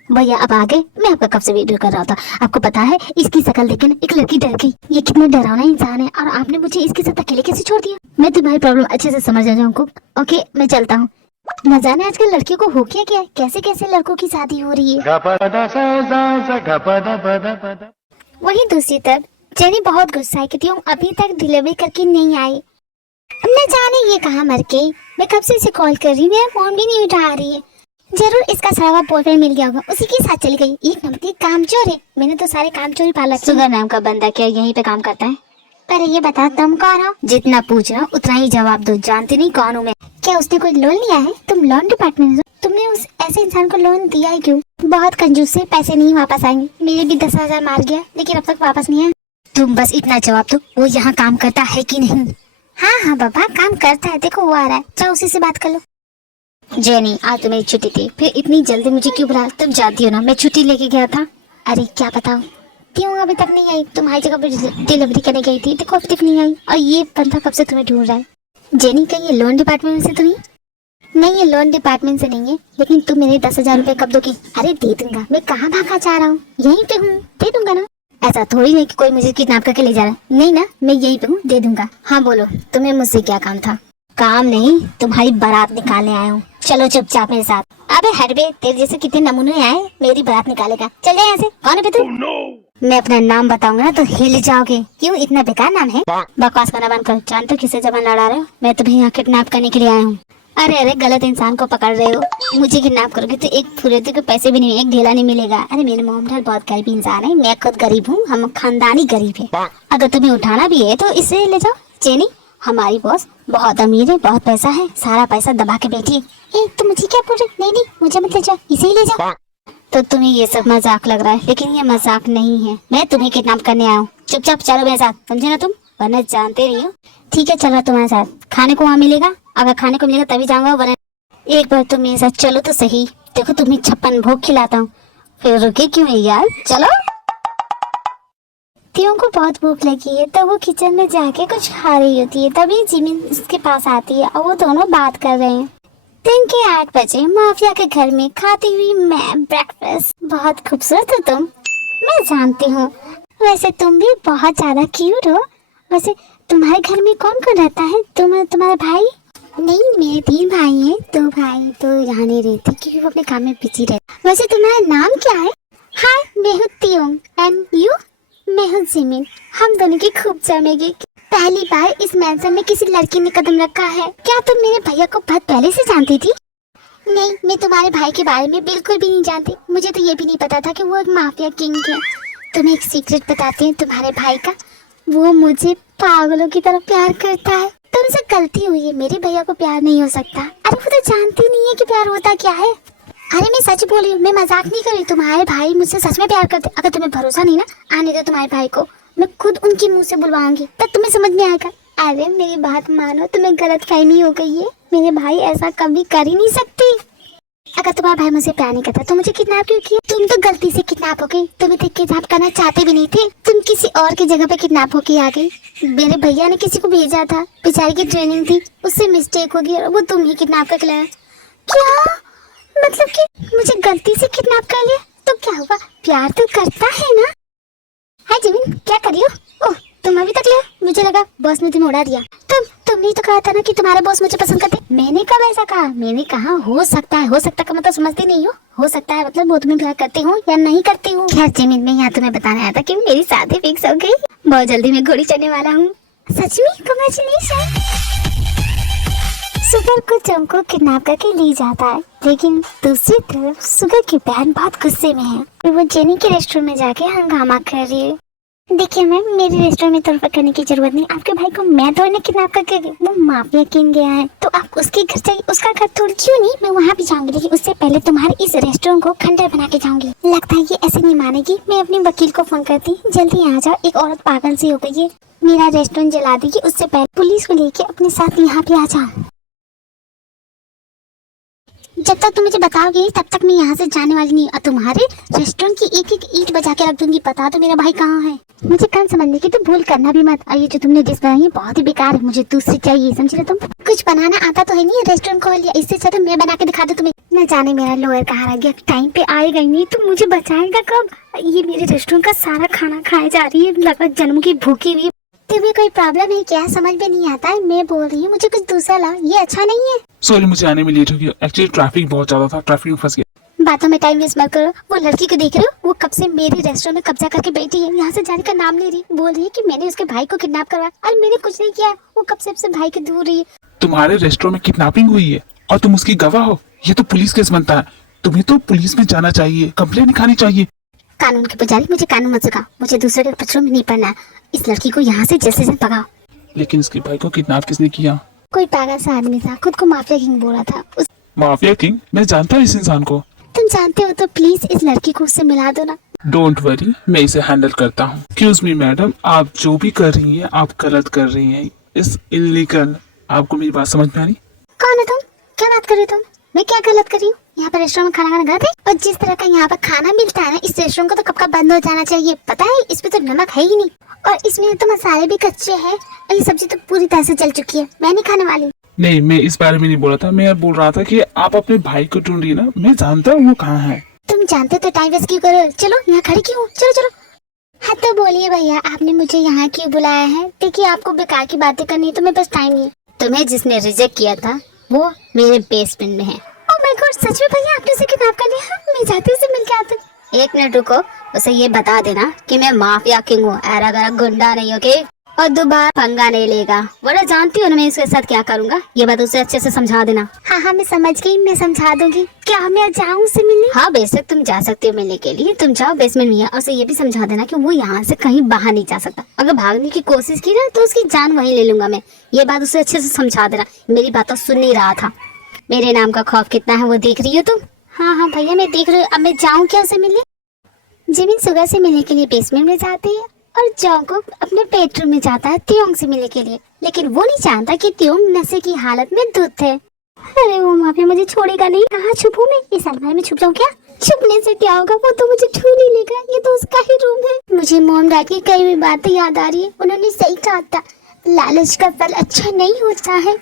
भैया अब आ गए, मैं आपका कब से वीडियो कर रहा था। आपको पता है इसकी शक्ल देख के ना एक लड़की डर गई। ये कितना डरावना इंसान है, और आपने मुझे इसके साथ अकेले कैसे छोड़ दिया? मैं तुम्हारी प्रॉब्लम अच्छे से समझ रहा हूँ। ओके मैं चलता हूँ। न जाने आजकल लड़कियों को हो क्या क्या, कैसे कैसे लड़कों की शादी हो रही है। वही दूसरी तरफ जेनी बहुत गुस्सा है कि तुम अभी तक डिलीवरी करके नहीं आई। अब न जाने ये कहाँ मर गई। मैं कब से इसे कॉल कर रही हूँ, मेरा फोन भी नहीं उठा रही है। जरूर इसका सड़ा हुआ बॉयफ्रेंड मिल गया होगा, उसी के साथ चली गई। एक नंबर की कामचोर है, मैंने तो सारे कामचोरी पाला। सुगर नाम का बंदा क्या यहीं पे काम करता है? पर ये बता तुम कौन हो? जितना पूछना उतना ही जवाब दो, जानती नहीं कौन हूँ मैं। क्या उसने कोई लोन लिया है? तुम लोन डिपार्टमेंट हो, तुमने उस ऐसे इंसान को लोन दिया है क्यों? बहुत कंजूस है, पैसे नहीं वापस आएंगे। मेरे भी 10,000 मार गया, लेकिन अब तक वापस नहीं आया। तुम बस इतना जवाब दो, वो यहाँ काम करता है कि नहीं? हाँ हाँ बाबा काम करता है, देखो वो आ रहा है, जाओ उसी से बात कर लो। जेनी आज तो मेरी छुट्टी थी, फिर इतनी जल्दी मुझे क्यों बुलाया? तुम जानती हो ना मैं छुट्टी लेके गया था। अरे क्या बताओ, क्यों अभी तक नहीं आई? तुम्हारी जगह पर डिलीवरी करने गई थी, देखो अभी तक नहीं आई। और ये बंदा कब से तुम्हें ढूंढ रहा है। जेनी कहीं ये लोन डिपार्टमेंट से तो नहीं? ये लोन डिपार्टमेंट से नहीं है, लेकिन तुम मेरे 10,000 रुपए कब दोगी? अरे दे दूंगा, मैं कहाँ भागा जा रहा हूँ, यहीं पे हूँ, दे दूंगा ना। ऐसा थोड़ी नहीं कि कोई मुझे किडनैप करके ले जा रहा है। नहीं ना, मैं यहीं पे हूँ, दे दूंगा। हाँ बोलो, तुम्हें मुझसे क्या काम था? काम नहीं, तुम्हारी बारात निकालने आया हूँ। चलो चुपचाप मेरे साथ। अबे हट बे, तेरे जैसे कितने नमूने आए मेरी बारात निकालेगा। चल जा यहाँ से। कौन है बे तू? मैं अपना नाम बताऊंगा ना तो हिल जाओगे। क्यों इतना बेकार नाम है? बकवास करना बंद कर, जानते हो किससे जबान लड़ा रहे हो? मैं तुम्हें यहाँ किडनैप करने के लिए आया हूँ। अरे अरे गलत इंसान को पकड़ रहे हो। मुझे किडनैप करोगे तो एक फुरेते के पैसे भी नहीं, एक ढेला नहीं मिलेगा। अरे मेरे मोम डैड बहुत गरीब इंसान है, मैं खुद गरीब हूँ, हम खानदानी गरीब है। अगर तुम्हें उठाना भी है तो इसे ले जाओ। जेनी हमारी बॉस बहुत अमीर है, बहुत पैसा है, सारा पैसा दबा के बैठी है। तुम मुझे क्या बोल रहे? नहीं मुझे मत ले जाओ, इसे ही ले जाओ। तो तुम्हें ये सब मजाक लग रहा है, लेकिन ये मजाक नहीं है, मैं तुम्हें किडनैप करने आया हूँ। चुपचाप चलो मेरे साथ, समझे ना तुम, वरना जानते नहीं हो। ठीक है चलो तुम्हारे साथ। खाने को वहाँ मिलेगा, अगर खाने को मिलेगा तभी जाऊंगा, वरना एक बार तुम मेरे साथ चलो तो सही। देखो तुम्हें 56 भोग खिलाता हूँ। फिर रुके क्यों है यार, चलो। त्यों को बहुत भूख लगी है तो वो किचन में जाके कुछ खा रही होती है। तभी जिमिन उसके पास आती है और वो दोनों बात कर रहे हैं। दिन के 8 बजे माफिया के घर में खाती हुई मैं ब्रेकफास्ट। बहुत खूबसूरत हो तुम, मैं जानती हूँ। वैसे तुम भी बहुत ज्यादा क्यूट हो। वैसे तुम्हारे घर में कौन कौन रहता है? तुम्हारा भाई? नहीं, मेरे 3 भाई हैं। 2 भाई तो यहाँ नहीं रहते क्योंकि वो अपने काम में बिजी रहते। वैसे तुम्हारा नाम क्या है? हाय, मैं हूँ त्योंग एंड यू? मैं हूँ जिमिन। हम दोनों की खूब जमेगी। पहली बार इस मैंसन में किसी लड़की ने कदम रखा है। क्या तुम मेरे भैया को बहुत पहले से जानती थी? नहीं, मैं तुम्हारे भाई के बारे में बिल्कुल भी नहीं जानती। मुझे तो ये भी नहीं पता था कि वो एक माफिया किंग है। तुम्हें एक सीक्रेट बताती हूँ तुम्हारे भाई का। वो मुझे पागलों की तरह प्यार करता है। तुमसे गलती हुई है, मेरे भैया को प्यार नहीं हो सकता। अरे वो तो जानती नहीं है कि प्यार होता क्या है। अरे मैं सच बोल रही हूँ, मैं मजाक नहीं कर रही। तुम्हारे भाई मुझसे सच में प्यार करते। अगर तुम्हें भरोसा नहीं ना, आने दो तुम्हारे भाई को। मैं खुद उनके मुंह से बुलवाऊंगी, तब तुम्हें समझ में आएगा। अरे मेरी बात मानो, तुम्हें गलत फहमी हो गई है। मेरे भाई ऐसा कभी कर ही नहीं सकते। अगर तुम्हारा भाई मुझसे प्यार नहीं करता तो मुझे किडनैप क्यों किया? तुम तो गलती से किडनैप हो गई। तुम्हें तो किडनैप करना चाहते भी नहीं थे। तुम किसी और की जगह पे किडनैप होके आ गई। मेरे भैया ने किसी को भेजा था, बेचारी की ट्रेनिंग थी, उससे मिस्टेक हो गई और वो तुम ही किडनैप करके लाया। क्या मतलब कि मुझे गलती से किडनैप कर लिया? तो क्या हुआ, प्यार तो करता है ना? हाय जिमिन, क्या कर रही हो? ओह, तुम अभी तक लिया? मुझे लगा बॉस ने तुम्हें उड़ा दिया। तुमने तो कहा था ना कि तुम्हारे बॉस मुझे पसंद करते। मैंने कब ऐसा कहा? मैंने कहा हो सकता है। हो सकता का मतलब समझते नहीं हो सकता है मतलब वो तुम्हें प्यार करते हो या नहीं करते हो। खैर जिमिन, मैं यहाँ तुम्हें बताने आया था कि मेरी शादी फिक्स हो गई। बहुत जल्दी मैं घोड़ी चढ़ने वाला हूँ। सच में? कांग्रेचुलेशन। सुगर को जंग को किडनैप करके ले जाता है, लेकिन दूसरी तरफ सुगर की बहन बहुत गुस्से में है। वो जेनी के रेस्टोरेंट में जाके हंगामा कर रही है। देखिए मैम, मेरे रेस्टोरेंट में तोड़फोड़ करने की जरूरत नहीं। आपके भाई को मैं थोड़ी ना किडनैप करके वो माफिया किंग गया है तो आप उसके घर जाइए। उसका घर तोड़ क्यों नहीं, मैं वहाँ भी जाऊंगी, लेकिन उससे पहले तुम्हारे इस रेस्टोरेंट को खंडर बना के जाऊंगी। लगता है ये ऐसे नहीं मानेगी। मैं अपने वकील को फोन करती, जल्दी आ जाओ। एक औरत पागल सी हो गई है, मेरा रेस्टोरेंट जला देगी। उससे पहले पुलिस को लेके अपने साथ यहाँ पे आ जाओ। जब तक तुम मुझे बताओगे तब तक मैं यहाँ से जाने वाली नहीं। और तुम्हारे रेस्टोरेंट की एक एक ईंट बजा के रख दूंगी। बता दो मेरा भाई कहाँ है। मुझे कम समझने की तो भूल करना भी मत। और ये जो तुमने डिश बनाई है बहुत ही बेकार है, मुझे दूसरी चाहिए, समझ रहे तुम? कुछ बनाना आता तो है नहीं, रेस्टोरेंट खोल लिया। इससे अच्छा तो मैं बना के दिखा दूं तुम्हें। न जाने मेरा लोअर कहाँ रह गया, टाइम पे आएगा ही नहीं तो मुझे बचाएगा कब? ये मेरे रेस्टोरेंट का सारा खाना खाए जा रही है, लगभग जन्म की भूखी हुई। तुम्हें कोई प्रॉब्लम है क्या? समझ में नहीं आता है। मैं बोल रही हूँ मुझे कुछ दूसरा ला, ये अच्छा नहीं है। सॉरी, मुझे आने में लेट हो गया। एक्चुअली ट्रैफिक बहुत ज्यादा था, ट्रैफिक में फंस गया। बातों में टाइम वेस्ट मत करो। वो लड़की को देख रहे हो, वो कब से मेरे रेस्टोरेंट में कब्जा करके बैठी है, यहाँ से जाने का नाम ले रही। बोल रही है कि मैंने उसके भाई को किडनैप करवाया। और मैंने कुछ नहीं किया, वो कब से भाई के दूर रही है। तुम्हारे रेस्टोरेंट में किडनैपिंग हुई है और तुम उसकी गवाह हो? ये तो पुलिस केस बनता है। तुम्हें तो पुलिस में जाना चाहिए, कंप्लेन लिखानी चाहिए। कानून के पुजारी, मुझे कानून मत सिखाओ। मुझे दूसरे के पत्रों में नहीं पड़ना है। इस लड़की को यहाँ से जल्द से जल्द भगाओ। लेकिन इसके भाई को किडनैप किसने किया? कोई पागल सा आदमी था, खुद को माफिया किंग बोला था। Mafia king? मैं जानता हूँ इस इंसान को। तुम जानते हो तो प्लीज इस लड़की को उससे मिला दो ना। डोंट वरी, मैं इसे हैंडल करता हूँ। एक्सक्यूज मी मैडम, आप जो भी कर रही हैं आप गलत कर रही हैं। इस इल्लीगल। आपको मेरी बात समझ में आ रही? कौन है तुम? क्या बात कर रहे हो तुम? मैं क्या गलत कर रही हूँ? यहाँ पर रेस्टोरेंट में खाना गलत है? और जिस तरह का यहाँ पर खाना मिलता है ना, इस रेस्टोरेंट को तो कब का बंद हो जाना चाहिए। पता है इसमें तो नमक है ही नहीं, और इसमें तो मसाले भी कच्चे हैं, और ये सब्जी तो पूरी तरह से जल चुकी है। मैं नहीं खाने वाली। नहीं, मैं इस बारे में नहीं बोला था। मैं बोल रहा था कि आप अपने भाई को ढूंढ रही है ना, मैं जानता हूँ वो कहाँ है। तुम जानते तो टाइम वेस्ट क्यों करो? चलो यहाँ खड़ी क्यों? चलो चलो। हाँ तो बोलिए भैया, आपने मुझे यहाँ क्यों बुलाया है? देखिए आपको बेकार की बातें करनी है तो मेरे पास टाइम नहीं है। तुम्हें जिसने रिजेक्ट किया था वो मेरे बेसमेंट में है। ओह माय गॉड, सच में भैया आपने उसे किडनैप कर लिया? मैं जाती उसे मिल के आती। 1 मिनट रुको, उसे ये बता देना कि मैं माफिया किंग हूँ, ऐरा गैरा गुंडा नहीं, ओके? और दोबारा पंगा नहीं लेगा, वरना जानती हो ना मैं इसके साथ क्या करूँगा। ये बात उसे अच्छे से समझा देना। हाँ हाँ मैं समझ गई, मैं समझा दूंगी। क्या मैं जाऊँ उसे मिलने? हाँ बेशक तुम जा सकती हो मिलने के लिए। तुम जाओ बेसमेंट में, और उसे ये भी समझा देना कि वो यहाँ से कहीं बाहर नहीं जा सकता। अगर भागने की कोशिश की ना तो उसकी जान वहीं ले लूंगा मैं। ये बात उसे अच्छे से समझा देना। मेरी बात तो सुन नहीं रहा था। मेरे नाम का खौफ कितना है वो देख रही हो तुम? हाँ हाँ भैया मैं देख रही हूँ। अब मैं जाऊँ क्या उसे मिलने? जिमिन सुगर से मिलने के लिए बेसमेंट में जाती है और जोंगकुक अपने बेडरूम में जाता है त्योंग से मिलने के लिए, लेकिन वो नहीं जानता कि त्योंग नशे की हालत में धुत है। अरे वो माफिया मुझे छोड़ेगा नहीं। कहाँ छुपूं मैं? इस अलमारी में छुप जाऊँ क्या? छुपने से क्या होगा, वो तो मुझे ढूंढ ही लेगा। ये तो उसका ही रूम है। मुझे मॉम डैड की कई हुई बातें याद आ रही है। उन्होंने सही कहा था, लालच का फल अच्छा नहीं होता है।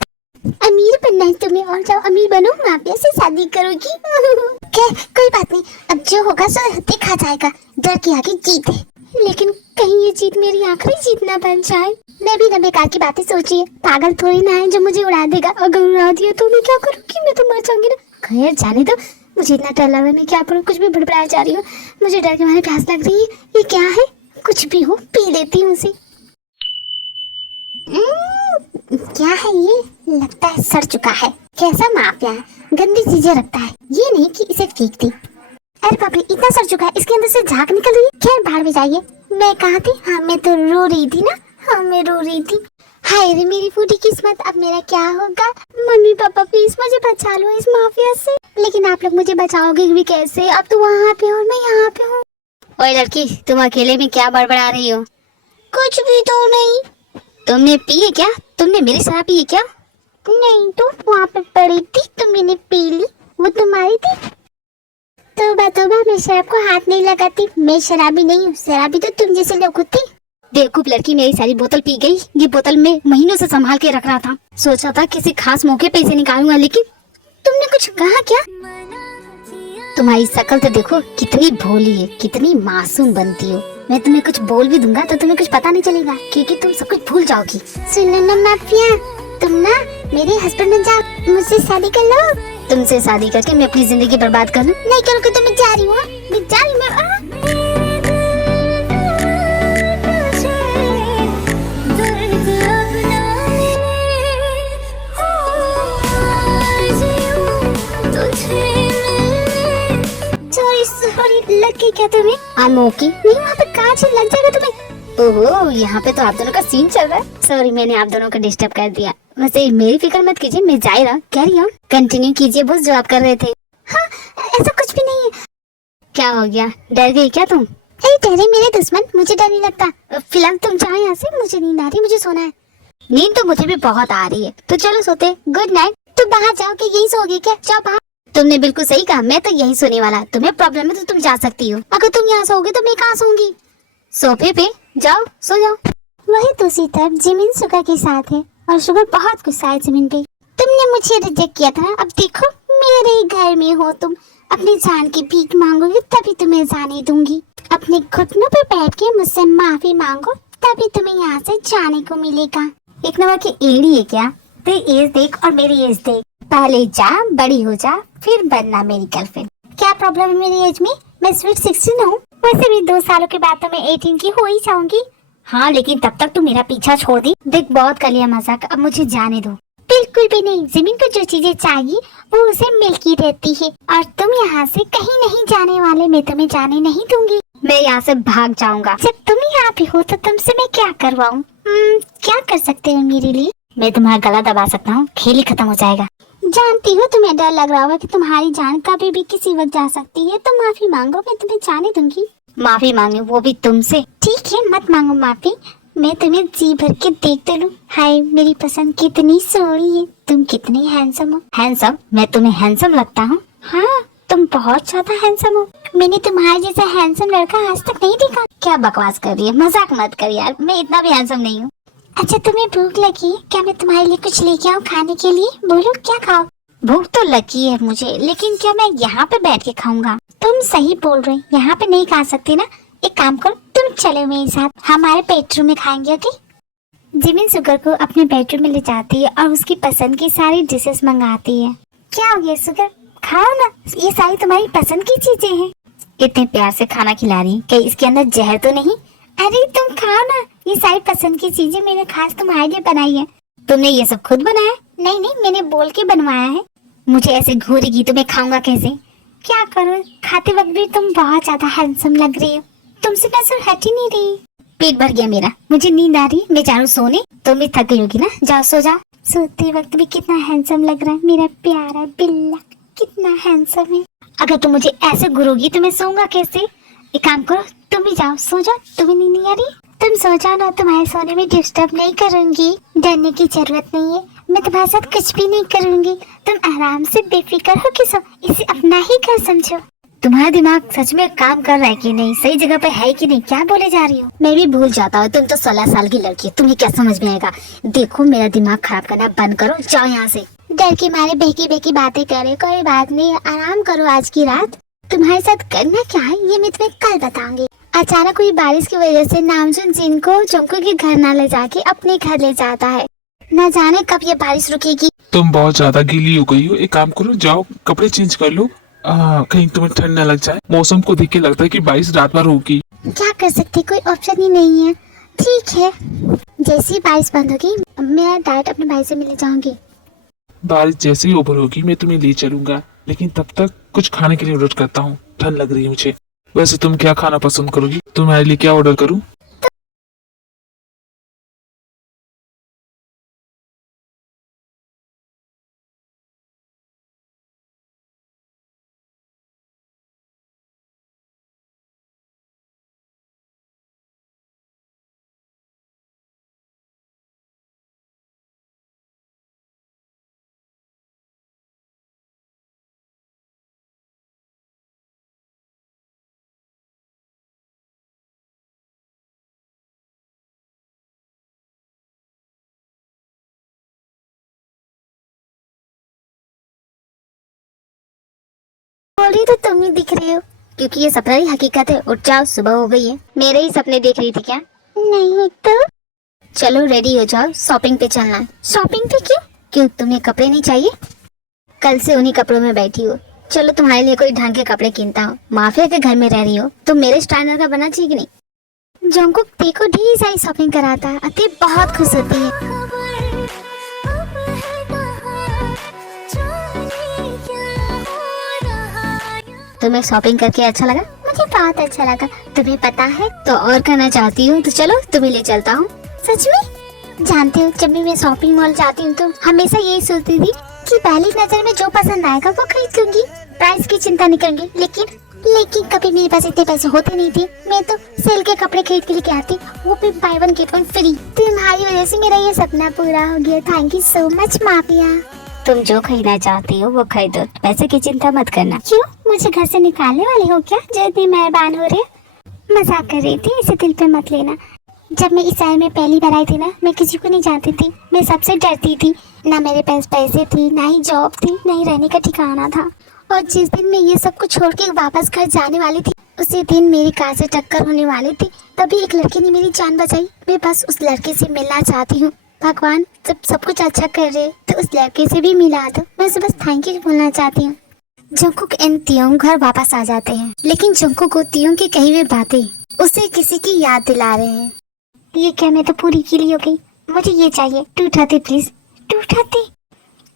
अमीर बनना है तुम्हें, और जाओ अमीर बनो, माफिया से शादी करोगी। कोई बात नहीं, अब जो होगा सो देखा जाएगा। डर के आगे जीत है। लेकिन कहीं ये जीत मेरी आखिरी जीत ना बन जाए। मैं भी न बेकार की बातें सोच रही है, पागल थोड़ी ना है जो मुझे उड़ा देगा। अगर उड़ा दिया तो मैं क्या करूँगी? मैं तो मर जाऊंगी ना। खैर जाने दो, मुझे इतना डर लग रहा है, मैं क्या करूँ? कुछ भी बड़बड़ाया जा रही हूँ। मुझे डर के मारे प्यास लग रही है। ये क्या है? कुछ भी हो पी लेती हूँ उसे। क्या है ये? लगता है सड़ चुका है। कैसा माफिया है, गंदी चीजें रखता है। ये नहीं कि इसे फेंक दी। अरे बाप रे, इतना सड़ चुका है, इसके अंदर से झाग निकल रही है। खैर बाहर में जाइए। मैं कहाँ थी? हाँ मैं तो रो रही थी ना। हाँ मैं रो रही थी। हाय रे मेरी फूटी किस्मत, अब मेरा क्या होगा? मम्मी पापा प्लीज मुझे बचा लो इस माफिया से। लेकिन आप लोग मुझे बचाओगे भी कैसे? अब तो वहाँ पे और मैं यहाँ पे हूँ। ओए लड़की, तुम अकेले में क्या बड़बड़ा रही हो? कुछ भी तो नहीं। तुमने पी है क्या? तुमने मेरी शराब पी है क्या? नहीं तो वहाँ पे पड़ी थी तो मैंने पी ली। वो तुम्हारी थी? तोबा मैं शराब को हाथ नहीं लगाती। मैं शराबी नहीं हूँ, शराबी तो तुम जैसे लोग होते। बेवकूफ लड़की, मेरी सारी बोतल पी गई। ये बोतल मैं महीनों से संभाल के रख रहा था। सोचा था किसी खास मौके पे इसे निकालूंगा, लेकिन तुमने कुछ कहा क्या? तुम्हारी शक्ल तो देखो, कितनी भोली है, कितनी मासूम बनती हो। मैं तुम्हें कुछ बोल भी दूंगा तो तुम्हें कुछ पता नहीं चलेगा, क्योंकि तुम सब कुछ भूल जाओगी। सुनो ना माफिया, तुम ना मेरे हस्बैंड बन जाओ, मुझसे शादी कर लो। तुमसे शादी करके मैं अपनी जिंदगी बर्बाद कर लूं? नहीं करोगे तो मैं जा रही हूँ। मैं जा रही हूँ। लड़की क्या तुम्हें? आमोकी नहीं, वहाँ पे कांच लग जाएगा तुम्हें। ओहो, यहाँ पे तो आप दोनों का सीन चल रहा है। सॉरी, मैंने आप दोनों को डिस्टर्ब कर दिया। वैसे मेरी फिक्र मत कीजिए, मैं जा रहा। कैरी ऑन, कंटिन्यू कीजिए बॉस जो आप कर रहे थे। हाँ, ऐसा कुछ भी नहीं है। क्या हो गया, डर गई क्या तुम? डरे मेरे दुश्मन, मुझे डर नहीं लगता। फिलहाल तुम जाओ यहाँ से, मुझे नींद आ रही है, मुझे सोना है। नींद तो मुझे भी बहुत आ रही है, तो चलो सोते। Good night. तुम बाहर जाओ कि यही सोओगे क्या? जाओ बाहर। तुमने बिल्कुल सही कहा, मैं तो यही सोने वाला। तुम्हें प्रॉब्लम है तो तुम जा सकती हो। अगर तुम यहाँ सोओगे तो मैं कहाँ सोऊंगी? सोफे पे जाओ, सो जाओ। वही दूसरी तरफ जिमिन शुगर के साथ है, और शुगर बहुत गुस्सा है जिमिन पे। तुमने मुझे रिजेक्ट किया था, अब देखो मेरे ही घर में हो तुम। अपनी जान की भीख मांगोगे तभी तुम्हें जाने दूंगी। अपने घुटनों पर बैठ के मुझसे माफी मांगो, तभी तुम्हें यहाँ से जाने को मिलेगा। एक नंबर की एड़ी है क्या? तेरी एज देख और मेरी एज देख। पहले जा, बड़ी हो जा, फिर बनना मेरी गर्लफ्रेंड। क्या प्रॉब्लम है मेरी एज में? मैं स्वीट 16 हूँ। वैसे भी 2 सालों के बाद तो मैं 18 की हो ही जाऊंगी। हाँ, लेकिन तब तक तू मेरा पीछा छोड़ दी। देख, बहुत कर लिया मजाक, अब मुझे जाने दो। बिल्कुल भी नहीं, जमीन को जो चीजें चाहिए वो उसे मिलती रहती है, और तुम यहाँ से कहीं नहीं जाने वाले। मैं तुम्हें जाने नहीं दूंगी। मैं यहाँ से भाग जाऊंगा। जब तुम यहाँ पे हो तो तुमसे मैं क्या करवाऊँ? क्या कर सकते हो मेरे लिए? मैं तुम्हारा गला दबा सकता हूँ, खेल ही खत्म हो जाएगा। जानती हो तुम्हें डर लग रहा होगा कि तुम्हारी जान कभी भी किसी वक्त जा सकती है, तो माफी मांगो, मैं तुम्हें जाने दूंगी। माफी मांगे, वो भी तुमसे? ठीक है, मत मांगो माफी, मैं तुम्हें जी भर के देख तो लूं। हाय मेरी पसंद कितनी सोहनी है, तुम कितनी हैंडसम हो। हैंडसम? मैं तुम्हें हैंडसम लगता हूँ? हाँ, तुम बहुत ज्यादा हैंडसम हो। मैंने तुम्हारे जैसा हैंडसम लड़का आज तक नहीं देखा। क्या बकवास कर रही है, मजाक मत कर यार, मैं इतना भी हैंडसम नहीं हूँ। अच्छा तुम्हें भूख लगी है क्या? मैं तुम्हारे लिए कुछ लेके आऊँ खाने के लिए? बोलो क्या खाओ? भूख तो लगी है मुझे, लेकिन क्या मैं यहाँ पे बैठ के खाऊंगा? तुम सही बोल रही, यहाँ पे नहीं खा सकती ना। एक काम करो, तुम चलो मेरे साथ, हमारे बेडरूम में खाएंगे। ओके? जिमिन शुगर को अपने बेडरूम में ले जाती है और उसकी पसंद की सारी डिशेस मंगाती है। क्या हो गया शुगर, खाओ ना, ये सारी तुम्हारी पसंद की चीजें हैं। इतने प्यार से खाना खिला रही, कहीं इसके अंदर जहर तो नहीं? अरे तुम खाओ ना, ये सारी पसंद की चीजें मैंने खास तुम्हारे लिए बनाई है। तुमने ये सब खुद बनाया? नहीं नहीं, मैंने बोल के बनवाया है। मुझे ऐसे घूरेगी तो मैं खाऊंगा कैसे? क्या करूँ, खाते वक्त भी तुम बहुत ज्यादा हैंडसम लग रही हो, तुमसे नजर हट ही नहीं रही। पेट भर गया मेरा, मुझे नींद आ रही, मैं जा रहा हूँ सोने। तुम भी थक गई होगी ना, जाओ सो जाओ। सोते वक्त भी कितना हैंडसम लग रहा है मेरा प्यारा बिल्ला, कितना हैंडसम है। अगर तुम मुझे ऐसे घूरोगी तो मैं सोऊंगा कैसे? एक काम करो, तुम भी जाओ सो जाओ, तुम्हें नींद नहीं आ रही? तुम सो जाओ ना, तुम्हारे सोने में डिस्टर्ब नहीं करूंगी। डरने की जरूरत नहीं है, मैं तुम्हारे साथ कुछ भी नहीं करूंगी। तुम आराम से बेफिक्र हो के सो, इसे अपना ही घर समझो। तुम्हारा दिमाग सच में काम कर रहा है कि नहीं, सही जगह पे है कि नहीं, क्या बोले जा रही हो? मैं भी भूल जाता हूँ, तुम तो 16 साल की लड़की है, तुम्हें क्या समझ में आएगा। देखो मेरा दिमाग खराब करना बंद करो, जाओ यहाँ से। डर के मारे बहकी बहकी बातें करे, कोई बात नहीं, आराम करो आज की रात। तुम्हारे साथ करना क्या है ये मैं तुम्हें कल बताऊंगी। अचानक हुई बारिश की वजह से नामजुन जिन को जंकू के घर न ले जाके अपने घर ले जाता है। न जाने कब ये बारिश रुकेगी। तुम बहुत ज्यादा गीली हो गई हो, एक काम करो, जाओ कपड़े चेंज कर लो, कहीं तुम्हें ठंड न लग जाए। मौसम को देख के लगता है कि बारिश रात भर होगी। क्या कर सकते, कोई ऑप्शन ही नहीं है। ठीक है, जैसी बारिश बंद होगी मैं डायरेक्ट अपने भाई से मिलने जाऊंगी। बारिश जैसे ही ओवर होगी मैं तुम्हें ले चलूंगा, लेकिन तब तक कुछ खाने के लिए ऑर्डर करता हूँ, ठंड लग रही है मुझे। वैसे तुम क्या खाना पसंद करोगी, तुम्हारे लिए क्या ऑर्डर करूँ? बोल रही तो तुम ही दिख रहे हो, क्योंकि ये सपना ही हकीकत है। उठ जाओ, सुबह हो गई है। मेरे ही सपने देख रही थी क्या? नहीं तो चलो रेडी हो जाओ, शॉपिंग पे चलना है। शॉपिंग पे क्यों? क्यों तुम्हें कपड़े नहीं चाहिए? कल से उन्हीं कपड़ों में बैठी हो। चलो तुम्हारे लिए कोई ढंग के कपड़े कीनता हूँ। माफिया के घर में रह रही हो तो मेरे स्टैंडर्ड का बनना चाहिए कि नहीं? जंकुक देखो ढेर सारी शॉपिंग कराता है, अति बहुत खुश होती है। तुम्हें शॉपिंग करके अच्छा लगा? मुझे बहुत अच्छा लगा। तुम्हें पता है तो और करना चाहती हूँ, तो चलो तुम्हें ले चलता हूँ। सच में? जानते हो जब भी मैं शॉपिंग मॉल जाती हूँ तो हमेशा यही सोचती थी कि पहली नजर में जो पसंद आएगा वो खरीद लूंगी, प्राइस की चिंता नहीं करूंगी। लेकिन कभी मेरे पास इतने पैसे होते नहीं थे। मैं तो सेल के कपड़े खरीद के लेके आती, वो भी by one get one free. तुम्हारी वजह से मेरा ये सपना पूरा हो गया। Thank you so much mafia. तुम जो खरीदना चाहती हो वो खरीदो, पैसे की चिंता मत करना। क्यों, मुझे घर से निकालने वाले हो क्या जो इतनी मेहरबान हो रहे? मजाक कर रही थी, इसे दिल पे मत लेना। जब मैं इस शहर में पहली बार आई थी ना, मैं किसी को नहीं जानती थी, मैं सबसे डरती थी। ना मेरे पास पैसे थी, ना ही जॉब थी, ना ही रहने का ठिकाना था। और जिस दिन मैं ये सब कुछ छोड़ के वापस घर जाने वाली थी, उसी दिन मेरी कार से टक्कर होने वाली थी। तभी एक लड़के ने मेरी जान बचाई। मैं बस उस लड़के से मिलना चाहती हूँ। भगवान जब सब कुछ अच्छा कर रहे तो उस लड़के से भी मिला दो। मैं उसे बस थैंक यू बोलना चाहती हूँ। जंकुक एंड तियोंग घर वापस आ जाते हैं, लेकिन जंकुक को तियोंग की कही हुई बातें उसे किसी की याद दिला रहे हैं। ये क्या, मैं तो पूरी गीली हो गई। मुझे ये चाहिए 230 प्लीज। 230?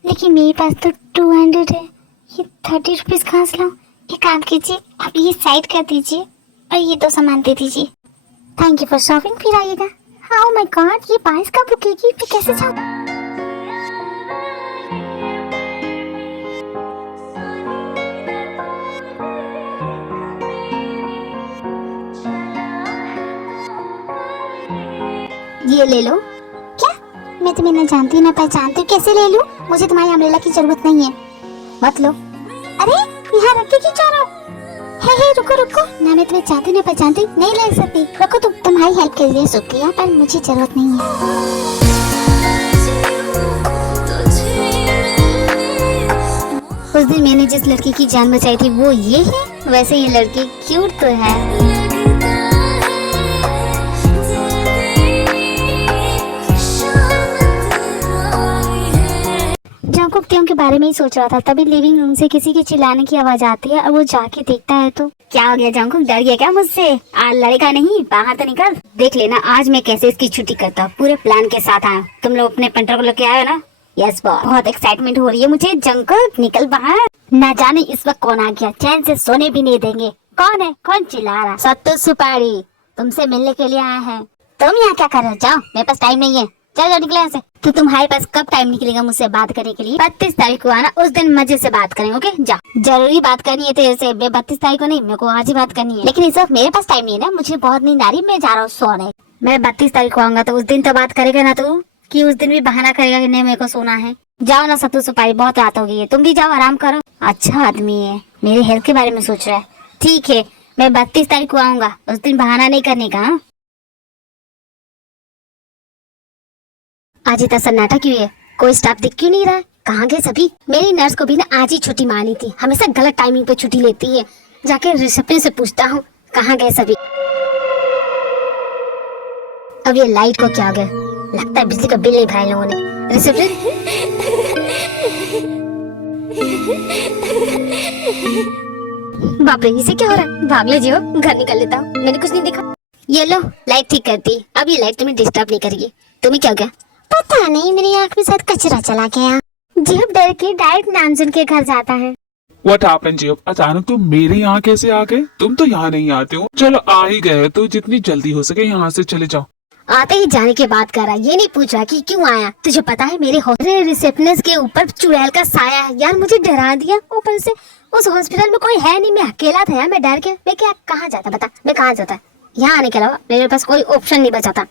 लेकिन मेरे पास तो 200 है। ये 30 रुपीज कहाँ से लाऊं? एक काम कीजिए, आप ये साइड कर दीजिए और ये 2 सामान दे दीजिए। थैंक यू फॉर शॉपिंग, फिर आइएगा। ओह माय गॉड, ये बारिश कब रुकेगी? मैं कैसे जाऊं? ये ले लो। क्या? मैं तुम्हें न जानती न पहचानती, कैसे ले लूं? मुझे तुम्हारी अम्ब्रेला की जरूरत नहीं है। मत लो। अरे यहाँ रख के क्यों जा रहे हो? हे रुको रुको, ना मैं तुम्हें चाहती न पहचानती, नहीं ले सकती। रुको, तुम्हारी हेल्प के लिए शुक्रिया, पर मुझे जरूरत नहीं है। उस दिन मैंने जिस लड़की की जान बचाई थी वो ये है। वैसे ये लड़की क्यूट तो है। जंकुक तियोंग के बारे में ही सोच रहा था, तभी लिविंग रूम से किसी के चिल्लाने की आवाज आती है और वो जाके देखता है तो क्या हो गया जंकुक, डर गया क्या मुझसे? आज लड़ेगा नहीं, बाहर तो निकल। देख लेना आज मैं कैसे इसकी छुट्टी करता हूँ। पूरे प्लान के साथ आया। तुम लोग अपने पंटर को लेके आए हो ना? यस बॉस, बहुत एक्साइटमेंट हो रही है मुझे। जंकुक निकल बाहर। न जाने इस वक्त कौन आ गया, चैन से सोने भी नहीं देंगे। कौन है? कौन चिल्ला रहा? सत्तू सुपारी तुमसे मिलने के लिए आया है। तुम यहाँ क्या कर रहे हो? जाओ, मेरे पास टाइम नहीं है। चलो निकले यहाँ से। तो तुम्हारे पास कब टाइम निकलेगा मुझसे बात करने के लिए? 32 तारीख को आना, उस दिन मजे से बात करेंगे। ओके जा, जरूरी बात करनी है तेरे से। 32 तारीख को नहीं, मेरे को आज ही बात करनी है। लेकिन इस वक्त मेरे पास टाइम नहीं है ना, मुझे बहुत नींद आ रही है, मैं जा रहा हूँ सोने। मैं 32 तारीख को आऊंगा तो उस दिन तो बात करेगा ना तू, कि उस दिन भी बहाना करेगा कि नहीं मेरे को सोना है। जाओ ना सत्तू सुपारी, बहुत रात हो गई है, तुम भी जाओ, आराम करो। अच्छा आदमी है, मेरे हेल्थ के बारे में सोच रहा है। ठीक है, मैं 32 तारीख को आऊंगा, उस दिन बहाना नहीं करने का। हाँ? आज इतना सन्नाटा क्यों है? कोई स्टाफ दिख क्यों नहीं रहा है? कहाँ गए सभी? मेरी नर्स को भी ना आज ही छुट्टी मारनी थी, हमेशा गलत टाइमिंग पे छुट्टी लेती है। जाके रिसेप्शन से पूछता हूँ कहाँ गए सभी। अब ये लाइट को क्या हो गया? लगता है बिजली का बिल नहीं भरा लोगों ने। रिसेप्शन बाप रे, इसे क्या हो रहा है? भाग ले जियो, घर निकल लेता हूँ, मैंने कुछ नहीं देखा। ये लो लाइट ठीक करती। अब ये लाइट तुम्हें डिस्टर्ब नहीं करेगी। तुम्हें क्या हो गया? पता नहीं, मेरी आँख में शायद कचरा चला गया। जियो डर के डायरेक्ट नामजुन के घर जाता है। व्हाट हैपेंड जियो? अचानक तुम मेरे यहाँ कैसे आ गए? तुम तो यहाँ नहीं आते हो। चलो आ ही गए तो जितनी जल्दी हो सके यहाँ से चले जाओ। आते ही जाने की बात कर रहा, ये नहीं पूछ रहा कि क्यों आया। तुझे पता है मेरे हॉस्पिटल रिसेप्शनिस्ट के ऊपर चुड़ैल का साया है। यार मुझे डरा दिया। ऊपर से उस हॉस्पिटल में कोई है नहीं, मैं अकेला था यार। मैं डर के मैं क्या कहाँ जाता? बता मैं कहाँ जाता? यहाँ आने के अलावा मेरे पास कोई ऑप्शन नहीं बचा था।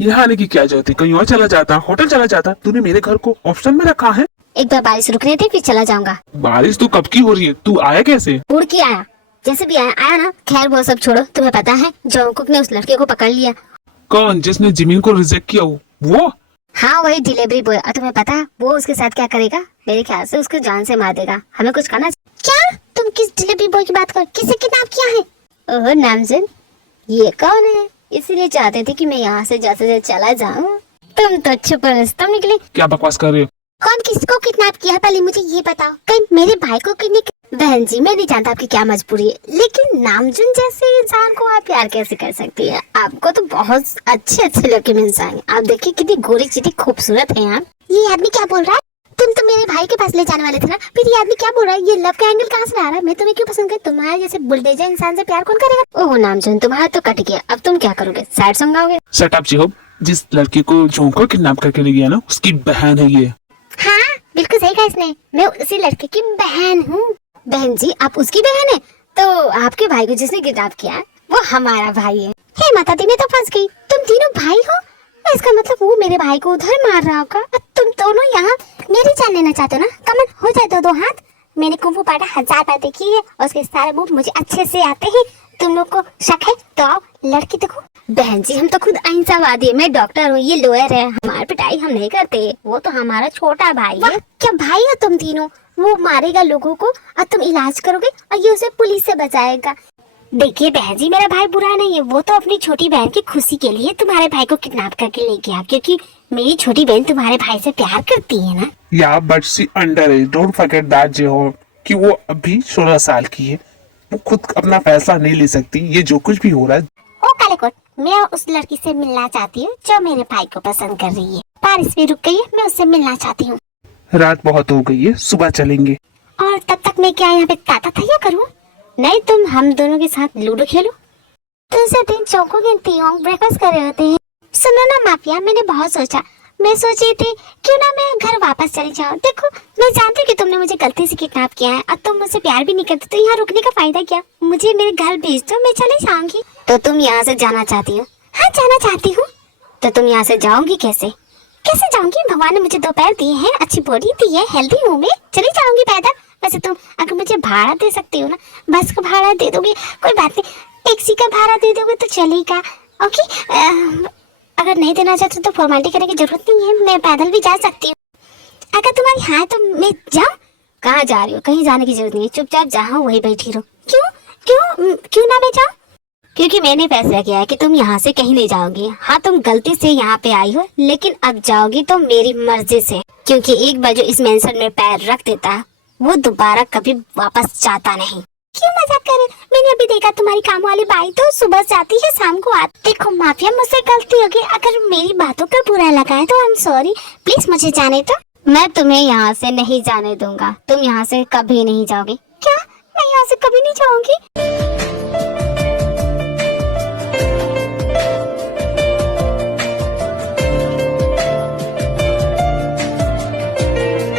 यहाँ आने की क्या जरूरत है? कहीं और चला जाता, होटल चला जाता। तूने मेरे घर को ऑप्शन में रखा है। एक बार बारिश रुकने दे फिर चला जाऊंगा। बारिश तो कब की हो रही है? तू आया कैसे? उड़ के आया, जैसे भी आया आया ना। खैर वो सब छोड़ो, तुम्हें पता है जॉन्गकुक ने उस लड़के को पकड़ लिया। कौन? जिसने जिमिन को रिजेक्ट किया वो? हाँ वही डिलीवरी बॉय। और तुम्हें पता है वो उसके साथ क्या करेगा? मेरे ख्याल से उसको जान से मार देगा। हमें कुछ करना। क्या तुम किस डिलीवरी बॉय की बात कर? किसे किडनैप किया है? ओह नामजुन, ये कौन है? इसीलिए चाहते थे कि मैं यहाँ से जैसे चला जाऊँ। तुम तो छुपे रुस्तम निकले। क्या बकवास कर रहे हो? कौन किसको किडनैप किया? पहले मुझे ये बताओ। कहीं मेरे भाई को किडनैप? बहन जी मैं नहीं जानता आपकी क्या मजबूरी है, लेकिन नामजुन जैसे इंसान को आप प्यार कैसे कर सकती है? आपको तो बहुत अच्छे लड़के मिल जाएंगे। आप देखिए कितनी गोरी चिटी खूबसूरत है आप। ये आदमी क्या बोल रहा है? तुम तो मेरे भाई के पास ले जाने वाले थे ना, फिर ये आदमी क्या बोल रहा है? ये लव का एंगल कहाँ से आ रहा है? मैं तुम्हें क्यों पसंद कर? तुम्हारे जैसे बुलडेजर इंसान से प्यार कौन करेगा? ओह नामजुन तुम्हारा तो कट गया। अब तुम क्या करोगे? सैड सॉन्ग गाओगे? शट अप जियो। जिस लड़की को झोंको किडनैप करके ले गया ना, उसकी बहन है ये। हाँ बिल्कुल सही कहा इसने। मैं उसी लड़के की बहन हूँ। बहन जी आप उसकी बहन है? तो आपके भाई को जिसने किडनैप किया है वो हमारा भाई है। हे माता दी मैं तो फंस गई। तुम तीनों भाई हो? इसका मतलब वो मेरे भाई को उधर मार रहा होगा और तुम दोनों यहाँ मेरी जान लेना चाहते हो ना? कमन हो जाए दो हाथ। मैंने कुंफू पाटा 1000 बार देखी है और उसके सारे मूव मुझे अच्छे से आते हैं। तुम लोग को शक है तो आओ लड़की देखो। बहन जी हम तो खुद अहिंसावादी है। मैं डॉक्टर हूँ, ये लॉयर है। हमारी पिटाई हम नहीं करते। वो तो हमारा छोटा भाई है। क्या भाई है तुम तीनों? वो मारेगा लोगों को और तुम इलाज करोगे और ये उसे पुलिस से बचाएगा। देखिए बहन जी मेरा भाई बुरा नहीं है। वो तो अपनी छोटी बहन की खुशी के लिए तुम्हारे भाई को किडनैप करके ले गया, क्योंकि मेरी छोटी बहन तुम्हारे भाई से प्यार करती है ना। या but see under age, don't forget that जियो, कि वो अभी 16 साल की है। वो खुद अपना फैसला नहीं ले सकती। ये जो कुछ भी हो रहा है। ओ काले कोट, मैं उस लड़की से मिलना चाहती हूँ जो मेरे भाई को पसंद कर रही है। बारिश भी रुक गई है, मैं उससे मिलना चाहती हूँ। रात बहुत हो गई है, सुबह चलेंगे। और तब तक मैं क्या यहाँ पे ताता थैया करूँ? नहीं तुम हम दोनों के साथ लूडो खेलो। दूसरे दिन चौको गिनती हूँ, ब्रेकफास्ट कर रहे होते हैं। सुनो ना माफिया, मैंने बहुत सोचा। मैं सोची थी क्यों ना मैं घर वापस चली जाऊँ। देखो मैं जानती हूँ कि तुमने मुझे गलती से किडनैप किया है और तुम मुझसे प्यार भी नहीं करते, तो यहाँ रुकने का फायदा क्या? मुझे मेरे घर भेज दो, मैं चले जाऊंगी। तो तुम यहाँ से जाना चाहती हो? हाँ जाना चाहती हूँ। तो तुम यहाँ से जाओगी कैसे? कैसे जाऊंगी? भगवान ने मुझे 2 पैर दिए हैं, अच्छी बॉडी दी है, हेल्दी हूँ मैं, चली जाऊंगी पैदल। वैसे तुम अगर मुझे भाड़ा दे सकती हो ना, बस का भाड़ा दे दोगे कोई बात नहीं, टैक्सी का भाड़ा दे दोगे तो चलेगा। ओके अगर नहीं देना चाहते तो फॉर्मेलिटी करने की जरूरत नहीं है, मैं पैदल भी जा सकती हूँ। अगर तुम्हारी हाँ तो मैं जाऊँ? कहाँ जा रही हो? कहीं जाने की जरूरत नहीं है, चुपचाप जहाँ वही बैठी रहो। क्यों क्यों क्यों ना मैं जाऊँ? क्योंकि मैंने फैसला किया है कि तुम यहाँ से कहीं नहीं जाओगी। हाँ तुम गलती से यहाँ पे आई हो, लेकिन अब जाओगी तो मेरी मर्जी से, क्योंकि एक बार जो इस मेंशन में पैर रख देता है वो दोबारा कभी वापस जाता नहीं। क्यों मजाक कर रहे? मैंने अभी देखा तुम्हारी काम वाली बाई तो सुबह जाती है शाम को आती। देखो माफिया मुझसे गलती होगी, अगर मेरी बातों का बुरा लगा है तो आई एम सॉरी, प्लीज मुझे जाने दो। मैं तुम्हें यहाँ से नहीं जाने दूंगा, तुम यहाँ से कभी नहीं जाओगी। क्या? मैं यहाँ से कभी नहीं जाऊंगी?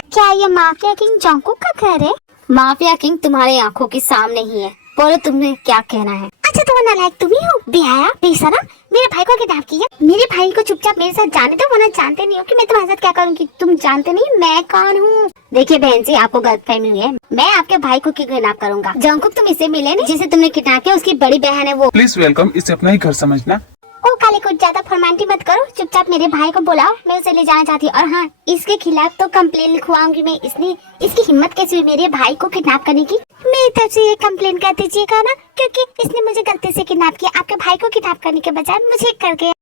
क्या ये माफिया किंग जॉन्गकुक का घर है? माफिया किंग तुम्हारी आंखों के सामने ही है। बोलो तुम्हें क्या कहना है? अच्छा तो वो नालायक तुम ही हो, बेहया, बेशरम, मेरे भाई को किडनैप किया। मेरे भाई को चुपचाप मेरे साथ जाने दो, वरना जानते नहीं हो कि मैं तुम्हारे साथ क्या करूंगी। तुम जानते नहीं मैं कौन हूँ। देखिए बहन जी, आपको गलतफहमी हुई है। मैं आपके भाई को क्यों किडनैप करूंगा? जंगकुक तुम इसे मिले नहीं, जिसे तुमने किडनैप किया, उसकी बड़ी बहन है वो। प्लीज वेलकम, इसे अपना ही घर समझना। ओ काले, कुछ ज्यादा फॉर्मेलिटी मत करो, चुपचाप मेरे भाई को बुलाओ, मैं उसे ले जाना चाहती हूँ। और हाँ, इसके खिलाफ तो कंप्लेन लिखवाऊंगी मैं। इसकी हिम्मत कैसे हुई मेरे भाई को किडनैप करने की? मेरी तरफ से ये कंप्लेन कर दीजिएगा ना, क्योंकि इसने मुझे गलती से किडनैप किया। आपके भाई को किडनैप करने के बजाय मुझे कर गया।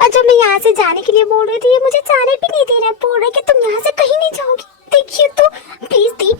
और जब मैं यहाँ से जाने के लिए बोल रही थी, ये मुझे जाने भी नहीं दे रहा, बोल रहा कि तुम यहाँ से कहीं नहीं जाओगी। देखिए तो प्लीज दी,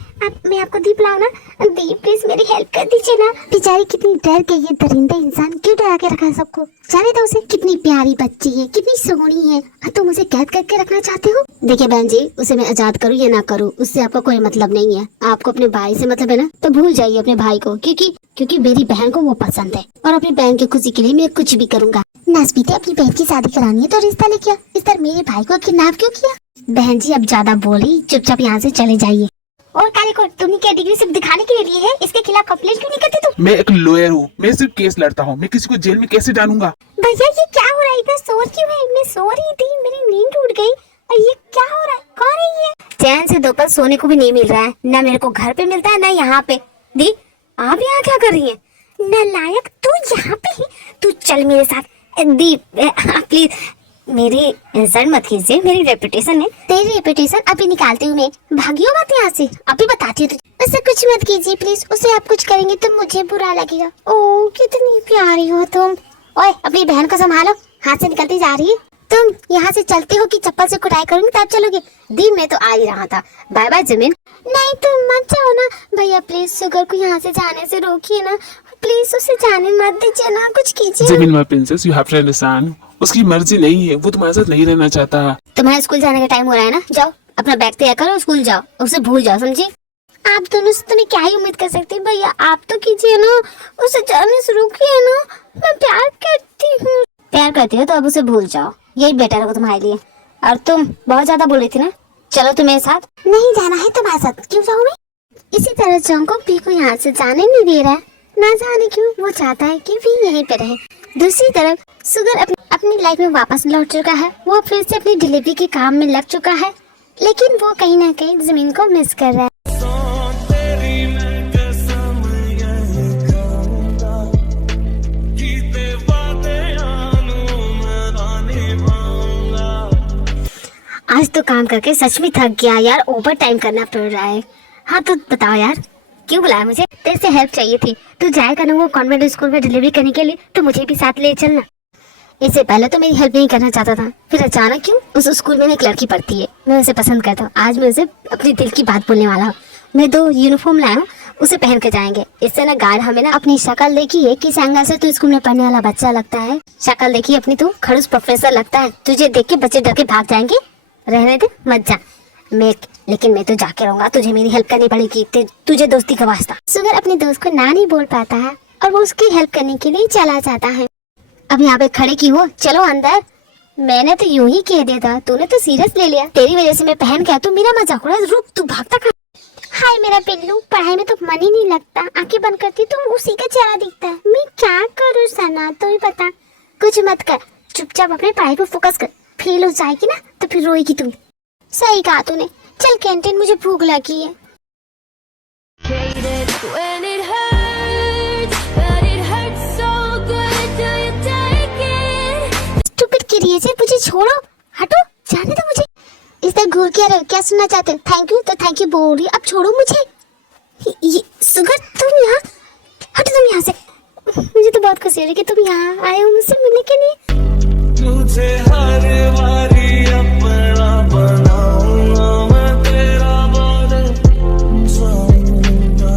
मैं आपको दी पिलाऊं ना? दी प्लीज मेरी हेल्प कर दीजिए ना। बेचारी कितनी डर के, ये दरिंदा इंसान क्यों डरा के रखा है सबको? जाने दो उसे, कितनी प्यारी बच्ची है, कितनी सोहनी है, और तुम उसे कैद करके रखना चाहते हो? देखिए बहन जी, उसे मैं आजाद करूँ या ना करूँ, उससे आपका कोई मतलब नहीं है। आपको अपने भाई से मतलब है ना, तो भूल जाइए अपने भाई को, क्योंकि मेरी बहन को वो पसंद है, और अपनी बहन की खुशी के लिए मैं कुछ भी करूँगा। नासपीते, अपनी बहन की शादी करानी है तो रिश्ता लेके आ, इस तरह मेरे भाई को किडनैप क्यों किया? बहन जी अब ज्यादा बोली, चुपचाप यहाँ से चले जाइए। और काले कोट, तुमने क्या डिग्री सिर्फ दिखाने के लिए ली है? इसके खिलाफ कंप्लेंट क्यों नहीं करती तुम? मैं एक लॉयर हूँ, मैं सिर्फ केस लड़ता हूँ, मैं किसी को जेल में कैसे डालूंगा? भैया ये क्या हो रहा है? इतना शोर क्यों है? मैं सो रही थी, मेरी नींद टूट गई, और ये क्या हो रहा है? कौन है ये? चैन से दोपहर सोने को भी नहीं मिल रहा है, ना मेरे को घर पे मिलता है ना यहाँ पे। दी, आप यहाँ क्या कर रही है? नालायक, तू यहाँ पे है? तू चल मेरे साथ। दी प्लीज, मेरी इंसल्ट मत कीजिए, मेरी रेपुटेशन है। तेरी रेपुटेशन अभी निकालती हूँ मैं, भागियो मत यहाँ से, अभी बताती हूँ तुझे। उसे कुछ मत कीजिए प्लीज, उसे आप कुछ करेंगे तो मुझे बुरा लगेगा। ओ कितनी प्यारी हो तुम। ओए अपनी बहन को संभालो, हाथ से निकलती जा रही है। तुम यहाँ से चलते हो कि चप्पल से कुटाई करूंगी तब चलोगे? दी मैं तो आ ही रहा था, बाय बाय जमीन। नहीं तुम मत जाओ ना भैया, प्लीज शुगर को यहाँ से जाने से रोकिए ना, प्लीज उसे जाने मत दीजिए ना, कुछ कीजिए। जमीन my princess, you have to understand, उसकी मर्जी नहीं है, वो तुम्हारे साथ नहीं रहना चाहता। तुम्हारे स्कूल जाने का टाइम हो रहा है ना, जाओ अपना बैग तैयार करो, स्कूल जाओ, उसे भूल जाओ, समझी? आप दोनों से तुम्हें क्या ही उम्मीद कर सकते हैं भैया, आप तो कीजिए ना, उसे जाने से रोकिए ना, मैं प्यार करती हूँ। प्यार करती हो तो अब उसे भूल जाओ, यही बेटर होगा तुम्हारे लिए। और तुम बहुत ज्यादा बोल रही थी ना, चलो तुम मेरे साथ। नहीं जाना है तुम्हारे साथ, क्यों जाऊँ मैं? इसी तरह जंगकुक भी को यहाँ से जाने नहीं दे रहा है, ना जाने क्यों, वो चाहता है कि भी यहीं पे रहे। दूसरी तरफ सुगर अपनी लाइफ में वापस लौट चुका है, वो फिर से अपनी डिलीवरी के काम में लग चुका है, लेकिन वो कहीं ना कहीं जमीन को मिस कर रहा है। आज तो काम करके सच में थक गया यार, ओवर टाइम करना पड़ रहा है। हाँ तो बताओ यार, क्यों बुलाया मुझे? तेरे से हेल्प चाहिए थी, तू जाएगा ना वो कॉन्वेंट स्कूल में डिलीवरी करने के लिए, तो मुझे भी साथ ले चलना। इससे पहले तो मेरी हेल्प नहीं करना चाहता था, फिर अचानक क्यों? उस स्कूल में एक लड़की पढ़ती है, मैं उसे पसंद करता हूँ। आज मैं उसे अपनी दिल की बात बोलने वाला हूँ। मैं 2 यूनिफॉर्म लाया हूँ, उसे पहन के जाएंगे। इससे ना गार्ड हमें ना अपनी शक्ल देखी है, किस एंगल से तू स्कूल में पढ़ने वाला बच्चा लगता है, शक्ल देखी अपनी, तू खड़ूस प्रोफेसर लगता है, तुझे देख के बच्चे डर के भाग जाएंगे। रहने दे, मत जा। लेकिन मैं तो जाके रहूंगा, तुझे मेरी हेल्प करनी पड़ेगी, तुझे दोस्ती का वास्ता। सुगर अपने दोस्त को ना नहीं बोल पाता है, और वो उसकी हेल्प करने के लिए चला जाता है। अब यहाँ पे खड़े की हो, चलो अंदर। मैंने तो यूं ही कह दिया था, तूने तो सीरियस ले लिया, तेरी वजह से मैं पहन गया, तू मेरा मजाक उड़ा। रुक, तू भागता कहाँ? हाय मेरा पिल्लू, पढ़ाई में तो मन ही नहीं लगता, आंखें बंद करती तो उसी का चेहरा दिखता है। मैं क्या करूँ सना, तू ही बता। कुछ मत कर, चुपचाप अपने पढ़ाई पर फोकस कर, फेल हो जाएगी ना तो फिर रोएगी तू। सही कहा तूने, चल कैंटीन, मुझे भूख लगी है। स्टूपिड क्रिएचर, मुझे छोड़ो, हटो, जाने दो मुझे। इस तरह घूर के आ रहे हो, क्या सुनना चाहते हो? थैंक यू तो थैंक यू बोल रही, अब छोड़ो मुझे। सुगर तुम यहाँ, हटो तुम यहाँ से। मुझे तो बहुत खुशी हो रही कि तुम यहाँ आए हो मुझसे मिलने के लिए। मुझे हर बारी अपना बनाऊंगा, मैं तेरा बन जाऊंगा,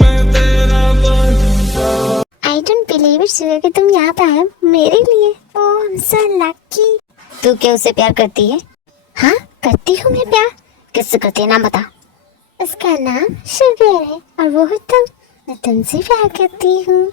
मैं तेरा बन। I don't believe it sugar कि तुम यहाँ पे आए मेरे लिए। ओह I'm so lucky। तू क्या उससे प्यार करती है? हाँ करती हूँ मैं प्यार। किससे करती है, नाम बता। उसका नाम शुगर है, और वो है तुम। मैं तुमसे प्यार करती हूँ।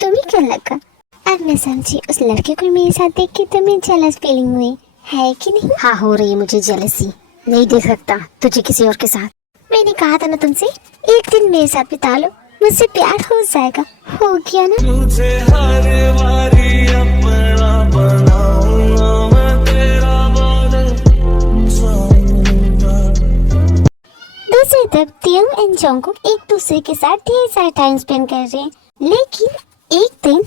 तुम्हें क्या लगा? अब मैं समझी, उस लड़के को मेरे साथ देख के तुम्हें जेलस फीलिंग हुई है कि नहीं? हाँ हो रही है मुझे जेलसी, नहीं देख सकता तुझे किसी और के साथ। मैंने कहा था ना तुमसे, एक दिन मेरे साथ बिता लो, मुझसे प्यार हो जाएगा। हो गया ना। तुझे हर बारी अपना बनाऊंगा मैं तेरा बादल जाऊंगा। दूसरी तरफ तियोंग एंड जंगकुक एक दूसरे के साथ ढेर सारा टाइम स्पेंड कर रहे हैं। लेकिन एक दिन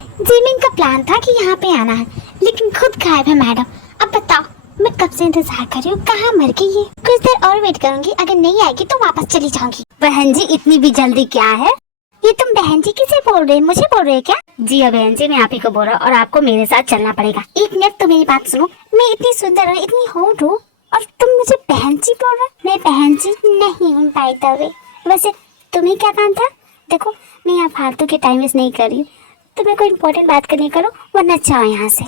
जिमिन का प्लान था कि यहाँ पे आना है, लेकिन खुद गायब है मैडम। अब बताओ मैं कब से इंतजार कर रही हूँ, कहाँ मर गई है? कुछ देर और वेट करूंगी, अगर नहीं आएगी तो वापस चली जाऊंगी। बहन जी इतनी भी जल्दी क्या है? ये तुम बहन जी किसे बोल रहे हैं, मुझे बोल रहे हैं क्या? जी हाँ बहन जी, मैं आप ही को बोल रहा हूँ और आपको मेरे साथ चलना पड़ेगा। एक मिनट तो मेरी बात सुनो, मैं इतनी सुंदर और इतनी हॉट हूँ और तुम मुझे बहन जी बोल रहे? मैं बहन जी नहीं हूँ बाय द वे। वैसे तुम्हें क्या काम था? देखो मैं यहाँ फालतू के टाइम वेस्ट नहीं कर रही हूँ, तुम्हें कोई इम्पोर्टेंट बात करनी करो वरना जाओ यहाँ से।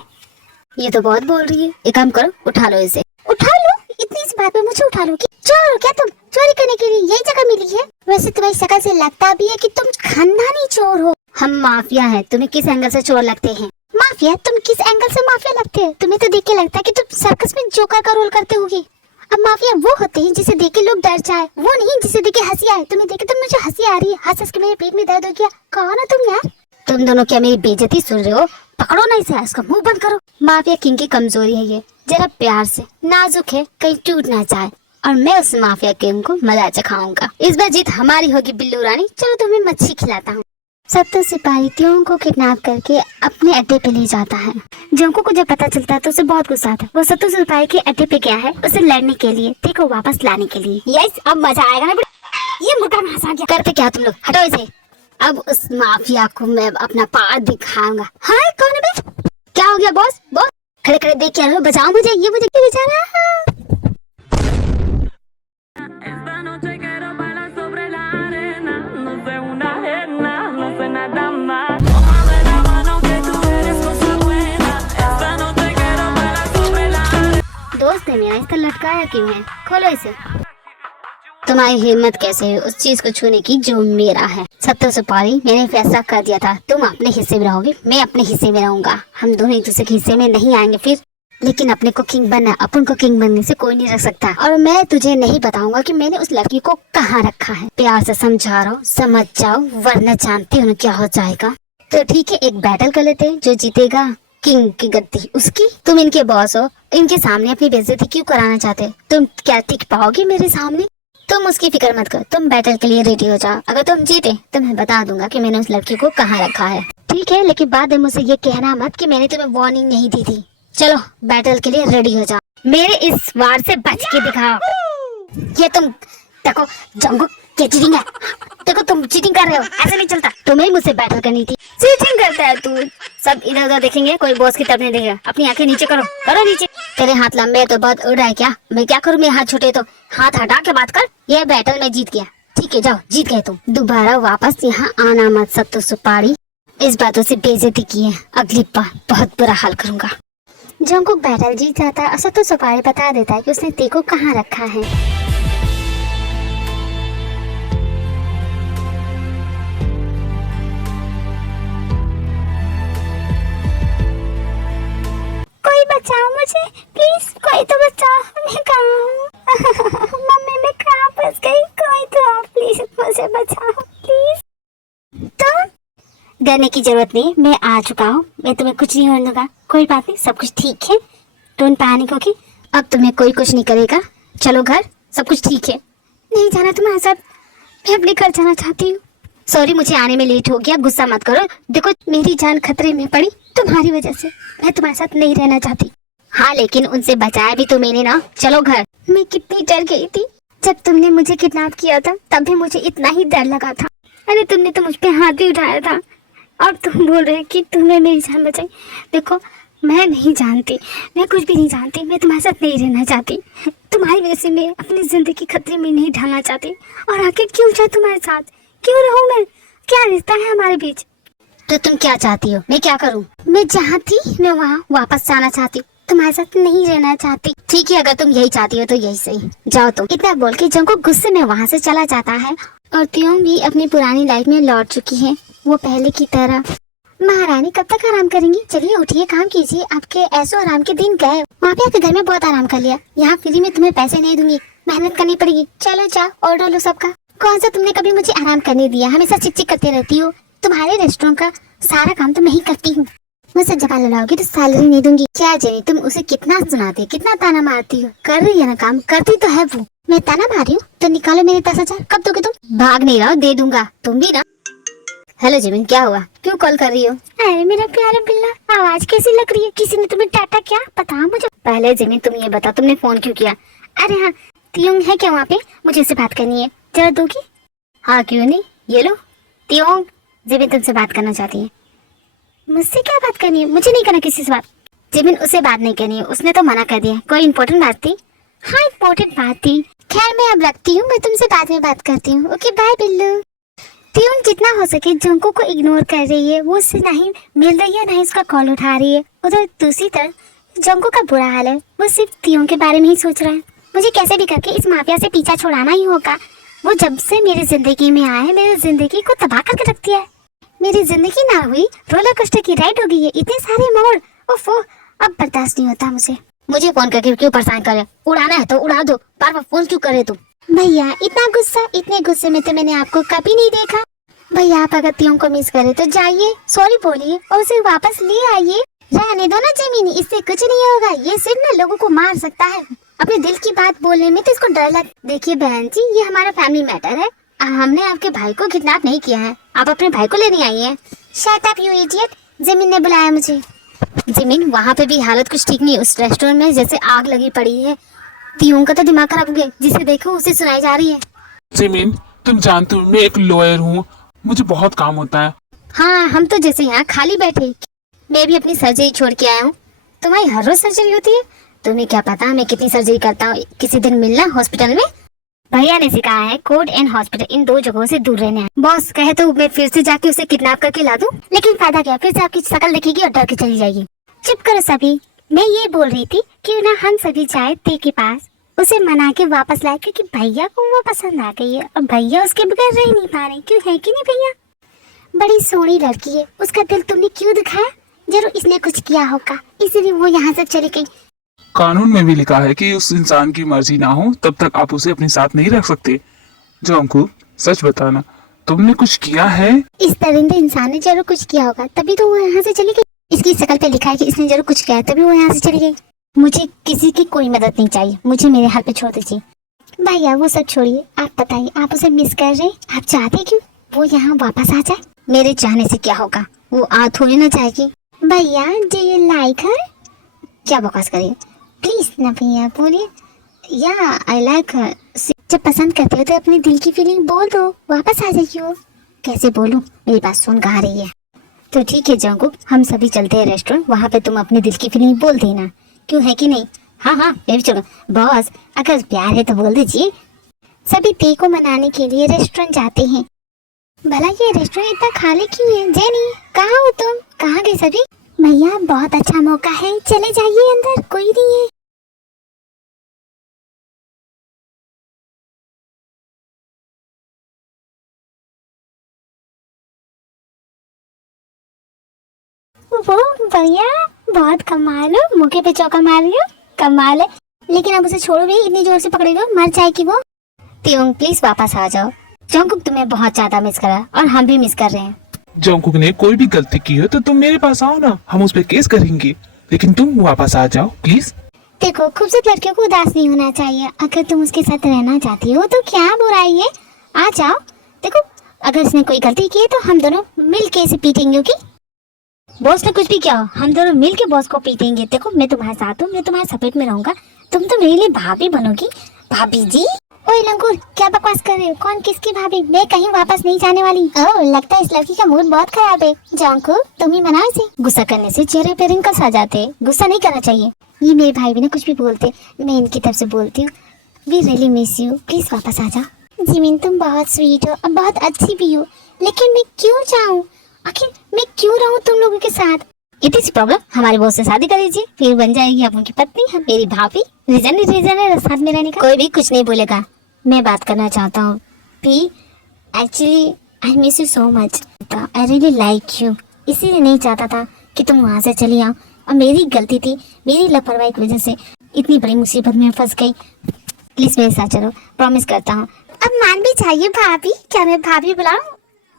ये तो बहुत बोल रही है, एक काम करो उठा लो इसे। उठा लो? इतनी सी बात पे मुझे उठा लो? कि चोर हो क्या तुम? चोरी करने के लिए यही जगह मिली है? वैसे तुम्हारी शक्ल से लगता भी है कि तुम खानदानी चोर हो। हम माफिया हैं, तुम्हें किस एंगल से चोर लगते हैं? माफिया? तुम किस एंगल से माफिया लगते हैं? तुम्हें तो देख के लगता है कि तुम सर्कस में जोकर का रोल करते होगी। अब माफिया वो होते हैं जिसे देख के लोग डर जाए, वो नहीं जिसे देख के हंसी आए। तुम्हें देख के तो मुझे हंसी आ रही है, हंस हंस के मेरे पेट में दर्द हो गया। कौन है तुम यार? तुम दोनों क्या मेरी बेइज्जती सुन रहे हो? पकड़ो ना इसे, इसका मुंह बंद करो। माफिया किंग की कमजोरी है ये, जरा प्यार से, नाजुक है कहीं टूट ना जाए। और मैं उस माफिया किंग को मजा चखाऊंगा। इस बार जीत हमारी होगी बिल्लू रानी। चलो तुम्हें मच्छी खिलाता हूँ। सत्तू सिपाही तियोंग को किडनैप करके अपने अड्डे पे ले जाता है। जोंको को जब पता चलता है तो उसे बहुत गुस्सा आता है। वो सत्तू सिपाही के अड्डे पे गया है उसे लड़ने के लिए, देखो वापस लाने के लिए। यस अब मजा आएगा ना। ये मुर्गा कहाँ से आ गया? करते क्या तुम लोग? हटो इसे। अब उस माफिया को मैं अपना पार दिखाऊंगा। हाँ कौन है बे? क्या हो गया बॉस? बॉस खड़े खड़े देख क्या रहे हो? बचाओ मुझे, ये मुझे क्यों बचा रहा है? Esta noche quiero bailar sobre la arena, no sé una ajena, no sé nada más. Tómame la mano que tú eres cosa buena. Esta noche quiero bailar sobre la arena. दोस्त है मेरा, इसका लटकाया क्यों है? खोलो इसे। तुम्हारी हिम्मत कैसे है उस चीज को छूने की जो मेरा है? सत्तू सुपारी, मैंने फैसला कर दिया था, तुम अपने हिस्से में रहोगे, मैं अपने हिस्से में रहूंगा। हम दोनों एक दूसरे के हिस्से में नहीं आएंगे फिर। लेकिन अपने को किंग बनना, अपन को किंग बनने से कोई नहीं रख सकता। और मैं तुझे नहीं बताऊंगा कि मैंने उस लड़की को कहाँ रखा है। प्यार से समझा रहा हूँ, समझ जाओ वरना जानती हूँ क्या हो जाएगा। तो ठीक है, एक बैटल कर लेते हैं, जो जीतेगा किंग की गद्दी उसकी। तुम इनके बॉस हो, इनके सामने अपनी बेइज्जती क्यों कराना चाहते? तुम क्या टिक पाओगे मेरे सामने? तुम उसकी फिक्र मत करो, तुम बैटल के लिए रेडी हो जाओ। अगर तुम जीते तो मैं बता दूंगा कि मैंने उस लड़की को कहाँ रखा है। ठीक है, लेकिन बाद में मुझे ये कहना मत कि मैंने तुम्हें वार्निंग नहीं दी थी। चलो बैटल के लिए रेडी हो जाओ, मेरे इस वार से बच के दिखाओ। ये तुम देखो जंगू क्या चीटिंग है? देखो तुम चीटिंग कर रहे हो, ऐसे नहीं चलता। तुम्हें मुझसे बैटल करनी थी। चीटिंग करता है तू। सब इधर उधर देखेंगे, कोई बॉस की तरफ नहीं देखेगा। अपनी आंखें नीचे करो, करो नीचे। तेरे हाथ लंबे तो बहुत उड़ रहा है क्या? मैं क्या करूँ, मेरे हाथ छोटे तो हाथ हटा के बात कर। ये बैटल में जीत गया, ठीक है जाओ, जीत गए तुम। दोबारा वापस यहाँ आना मत सत्तू सुपारी। इस बातों से बेइज्जती की है, अगली बार बहुत बुरा हाल करूंगा। जंगकुक बैटल जीत जाता है और सत्तू सुपारी बता देता है कि उसने तेको कहाँ रखा है। कोई बचाओ मुझे प्लीज, कोई तो बचाओ। मैं कहाँ हूँ? मम्मी मैं कहाँ फंस गई? कोई तो आओ प्लीज, मुझे बचाओ प्लीज। तो डरने की जरूरत नहीं, मैं आ चुका हूँ, मैं तुम्हें कुछ नहीं होने दूंगा। कोई बात नहीं, सब कुछ ठीक है, डोंट पैनिक ओके। अब तुम्हें कोई कुछ नहीं करेगा, चलो घर, सब कुछ ठीक है। नहीं जाना तुम्हारे साथ, मैं अपने घर जाना चाहती हूँ। सॉरी मुझे आने में लेट हो गया, गुस्सा मत करो। देखो मेरी जान खतरे में पड़ी तुम्हारी वजह से, मैं तुम्हारे साथ नहीं रहना चाहती। हाँ लेकिन उनसे बचाया भी तो मैंने ना, चलो घर। मैं कितनी डर गई थी जब तुमने मुझे किडनैप किया था, तब भी मुझे इतना ही डर लगा था। अरे तुमने तो मुझ पे हाथ भी उठाया था और तुम बोल रहे कि तुमने मेरी जान बचाई। देखो मैं नहीं जानती, मैं कुछ भी नहीं जानती, मैं तुम्हारे साथ नहीं रहना चाहती। तुम्हारी वजह से मैं अपनी जिंदगी खतरे में नहीं डालना चाहती। और आखिर क्यों जाए तुम्हारे साथ, क्यों रहूं मैं? क्या रिश्ता है हमारे बीच? तो तुम क्या चाहती हो, मैं क्या करूं? मैं जहाँ थी मैं वहाँ वापस जाना चाहती, तुम्हारे साथ नहीं रहना चाहती। ठीक है अगर तुम यही चाहती हो तो यही सही, जाओ तुम। इतना बोल के जंगकुक गुस्से में वहाँ से चला जाता है और तियोंग भी अपनी पुरानी लाइफ में लौट चुकी है, वो पहले की तरह। महारानी कब तक आराम करेंगी? चलिए उठिए, काम कीजिए, आपके ऐसो आराम के दिन गए। वहाँ पे आके घर में बहुत आराम कर लिया, यहाँ फ्री में तुम्हें पैसे नहीं दूंगी, मेहनत करनी पड़ेगी। चलो जाओ ऑर्डर लो सबका। कौन सा तुमने कभी मुझे आराम करने दिया? हमेशा चिक चिक करते रहती हो, तुम्हारे रेस्टोरेंट का सारा काम तो मैं ही करती हूँ। मुझसे जबान लड़ाओगी तो सैलरी नहीं दूंगी। क्या जेनी, तुम उसे कितना सुनाती हो, कितना ताना मारती हो। कर रही है ना काम, करती तो है वो। मैं ताना मार रही हूँ तो निकालो मेरे 10,000। कब दोगे तुम? भाग नहीं रहा, दे दूंगा। तुम भी ना। हेलो जिमिन, क्या हुआ, क्यों कॉल कर रही हो? अरे मेरा प्यारा बिल्ला, आवाज कैसी लग रही है? किसी ने तुम्हें डांटा क्या? बता मुझे। पहले जिमिन तुम ये बता, तुमने फोन क्यों किया? अरे हाँ, तियोंग है क्या वहाँ पे? मुझे उससे बात करनी है, जरा दोगी? हाँ क्यों नहीं, ये लो। तियोंग, जिमिन तुमसे बात करना चाहती है। मुझसे क्या बात करनी है? मुझे नहीं करना किसी से बात। जिमिन उससे बात नहीं करनी है, उसने तो मना कर दिया। कोई इम्पोर्टेंट बात थी? हाँ इम्पोर्टेंट बात थी। खैर मैं अब रखती हूँ, मैं तुमसे बाद में बात करती हूँ। Okay bye Billu. तियोंग जितना हो सके जंको को इग्नोर कर रही है। वो उससे नहीं मिल रही है, नहीं उसका कॉल उठा रही है। उधर दूसरी तरफ जंको का बुरा हाल है। वो सिर्फ तियोंग के बारे में ही सोच रहा है। मुझे कैसे भी करके इस माफिया से पीछा छुड़ाना ही होगा। वो जब से मेरी जिंदगी में आया है, मेरी जिंदगी को तबाह करके रख दिया है। मेरी जिंदगी ना हुई रोलर कोस्टर की राइड हो गई है। इतने सारे मोड़, ओफो, अब बर्दाश्त नहीं होता मुझे। मुझे फोन करके क्यों परेशान कर रहे हो? उड़ाना है तो उड़ा दो, बार बार फोन क्यों कर रहे तुम? भैया इतना गुस्सा, इतने गुस्से में तो मैंने आपको कभी नहीं देखा। भैया आप अगर तियोंग को मिस करे तो जाइए, सॉरी बोलिए और उसे वापस ले आइए। रहने दो ना जिमिन, इससे कुछ नहीं होगा। ये सिर्फ ना लोगों को मार सकता है। अपने दिल की बात बोलने में तो इसको डर लग। देखिए बहन जी, ये हमारा फैमिली मैटर है। हमने आपके भाई को किडनैप नहीं किया है। आप अपने भाई को लेने आई हैं। Shut up you idiot, Jimin ने बुलाया मुझे। जिमिन, वहाँ पे भी हालत कुछ ठीक नहीं। उस रेस्टोरेंट में जैसे आग लगी पड़ी है। तियोंग का तो दिमाग खराब हो गया, जिसे देखो उसे सुनाई जा रही है। जिमिन, तुम जानती हो मैं एक लॉयर हूँ, मुझे बहुत काम होता है। हाँ, हम तो जैसे यहाँ खाली बैठे। मैं भी अपनी सर्जरी छोड़ के आया हूँ। तुम्हारी हर रोज सर्जरी होती है? तुम्हें क्या पता मैं कितनी सर्जरी करता हूँ। किसी दिन मिलना हॉस्पिटल में। भैया ने सिखाया है कोर्ट एंड हॉस्पिटल इन दो जगहों से दूर रहना है। बॉस कहे तो मैं फिर से जाके उसे किडनैप करके ला दूं, लेकिन फायदा क्या? फिर से आपकी शक्ल दिखेगी और डर के चली जाएगी। चुप करो सभी। मैं ये बोल रही थी क्यों ना हम सभी जाए ते के पास, उसे मना के वापस लाए, क्योंकि भैया को वो पसंद आ गई है और भैया उसके बगैर रह नहीं पा रहे। क्यों, है कि नहीं भैया? बड़ी सोहनी लड़की है, उसका दिल तुमने क्यों दिखाया? जरूर इसने कुछ किया होगा, इसलिए वो यहाँ से चली गई। कानून में भी लिखा है कि उस इंसान की मर्जी ना हो तब तक आप उसे अपने साथ नहीं रख सकते। जंकू, सच बताना, तुमने कुछ किया है? इस दरिंदे इंसान ने जरूर कुछ किया होगा, तभी तो वो यहाँ से चली गई। इसकी शक्ल पे लिखा है कि इसने जरूर कुछ किया है, तभी वो यहाँ से चली गई। मुझे किसी की कोई मदद नहीं चाहिए, मुझे मेरे हाथ पे छोड़ दीजिए। भैया वो सब छोड़िए, आप बताइए, आप उसे मिस कर रहे? आप चाहते क्यों वो यहाँ वापस आ जाए? मेरे चाहने से क्या होगा, वो आ थोड़ी ना जाएगी। भैया डू यू लाइक हर? क्या बकवास करिए प्लीज ना भैया, बोलिए या आई लाइक हर। जब पसंद करते हो तो अपनी दिल की फीलिंग बोल दो, वापस आ जाइए। वो कैसे बोलूं, मेरी बात सुन गा रही है। तो ठीक है जंकुक, हम सभी चलते हैं रेस्टोरेंट, वहाँ पे तुम अपनी दिल की फीलिंग बोल देना। क्यों, है कि नहीं? हाँ हाँ मैं भी चलो। बॉस अगर प्यार है तो बोल दीजिए। सभी ते को मनाने के लिए रेस्टोरेंट जाते हैं। भला ये रेस्टोरेंट इतना खाली क्यों है? जेनी कहाँ हो तुम? कहाँ गए सभी? भैया बहुत अच्छा मौका है, चले जाइए अंदर, कोई नहीं है। वो भैया बहुत कमाल हो, मुके पे चौका मार रही हो, कमाल है। लेकिन अब उसे छोड़ो भी, इतनी जोर से पकड़े लो, मर जाएगी वो। तियोंग प्लीज वापस आ जाओ। जंकुक तुम्हें बहुत ज्यादा मिस करा और हम भी मिस कर रहे हैं। जंकुक ने कोई भी गलती की हो तो तुम मेरे पास आओ ना, हम उस पर केस करेंगे, लेकिन तुम वापस आ जाओ प्लीज। देखो खूबसूरत लड़कियों को उदास नहीं होना चाहिए। अगर तुम उसके साथ रहना चाहती हो तो क्या बुराई है, आ जाओ। देखो अगर इसने कोई गलती की है तो हम दोनों मिल के इसे पीटेंगे। ओके बॉस ने कुछ भी किया हो, हम दोनों मिल के बॉस को पीटेंगे। देखो मैं तुम्हारे साथ हूँ, मैं तुम्हारे सपोर्ट में रहूंगा। तुम तो मेरे लिए भाभी बनोगी। भाभी जी? ओए लंगूर क्या बकवास कर रहे हो? कौन किसकी भाभी? मैं कहीं वापस नहीं जाने वाली। ओह लगता है इस लड़की का मूड बहुत खराब है। जंकुक तुम ही मनाओ इसे। गुस्सा करने से चेहरे पे रिंकल्स आ जाते हैं, गुस्सा नहीं करना चाहिए। ये मेरे भाई भी ना कुछ भी बोलते, मैं इनकी तरफ से बोलती हूँ। We really miss you, please वापस आ जाओ। जिमिन तुम बहुत स्वीट हो और बहुत अच्छी भी हो, लेकिन मैं क्यों जाऊँ? आखिर मैं क्यों रहूँ तुम लोगों के साथ? इतनी सी प्रॉब्लम, हमारे बॉस से शादी कर लीजिए, फिर बन जाएगी आप उनकी पत्नी, हम मेरी भाभी। रीजन है साथ में रहने का। कोई भी कुछ नहीं बोलेगा। मैं बात करना चाहता हूँ। P actually I miss you so much. I really like you, इसीलिए नहीं चाहता था कि तुम वहाँ से चली आओ, और मेरी गलती थी, मेरी लापरवाही की वजह से इतनी बड़ी मुसीबत में फंस गई। प्लीज मेरे साथ चलो, प्रॉमिस करता हूँ। अब मान भी चाहिए भाभी। क्या मैं भाभी बुलाऊं?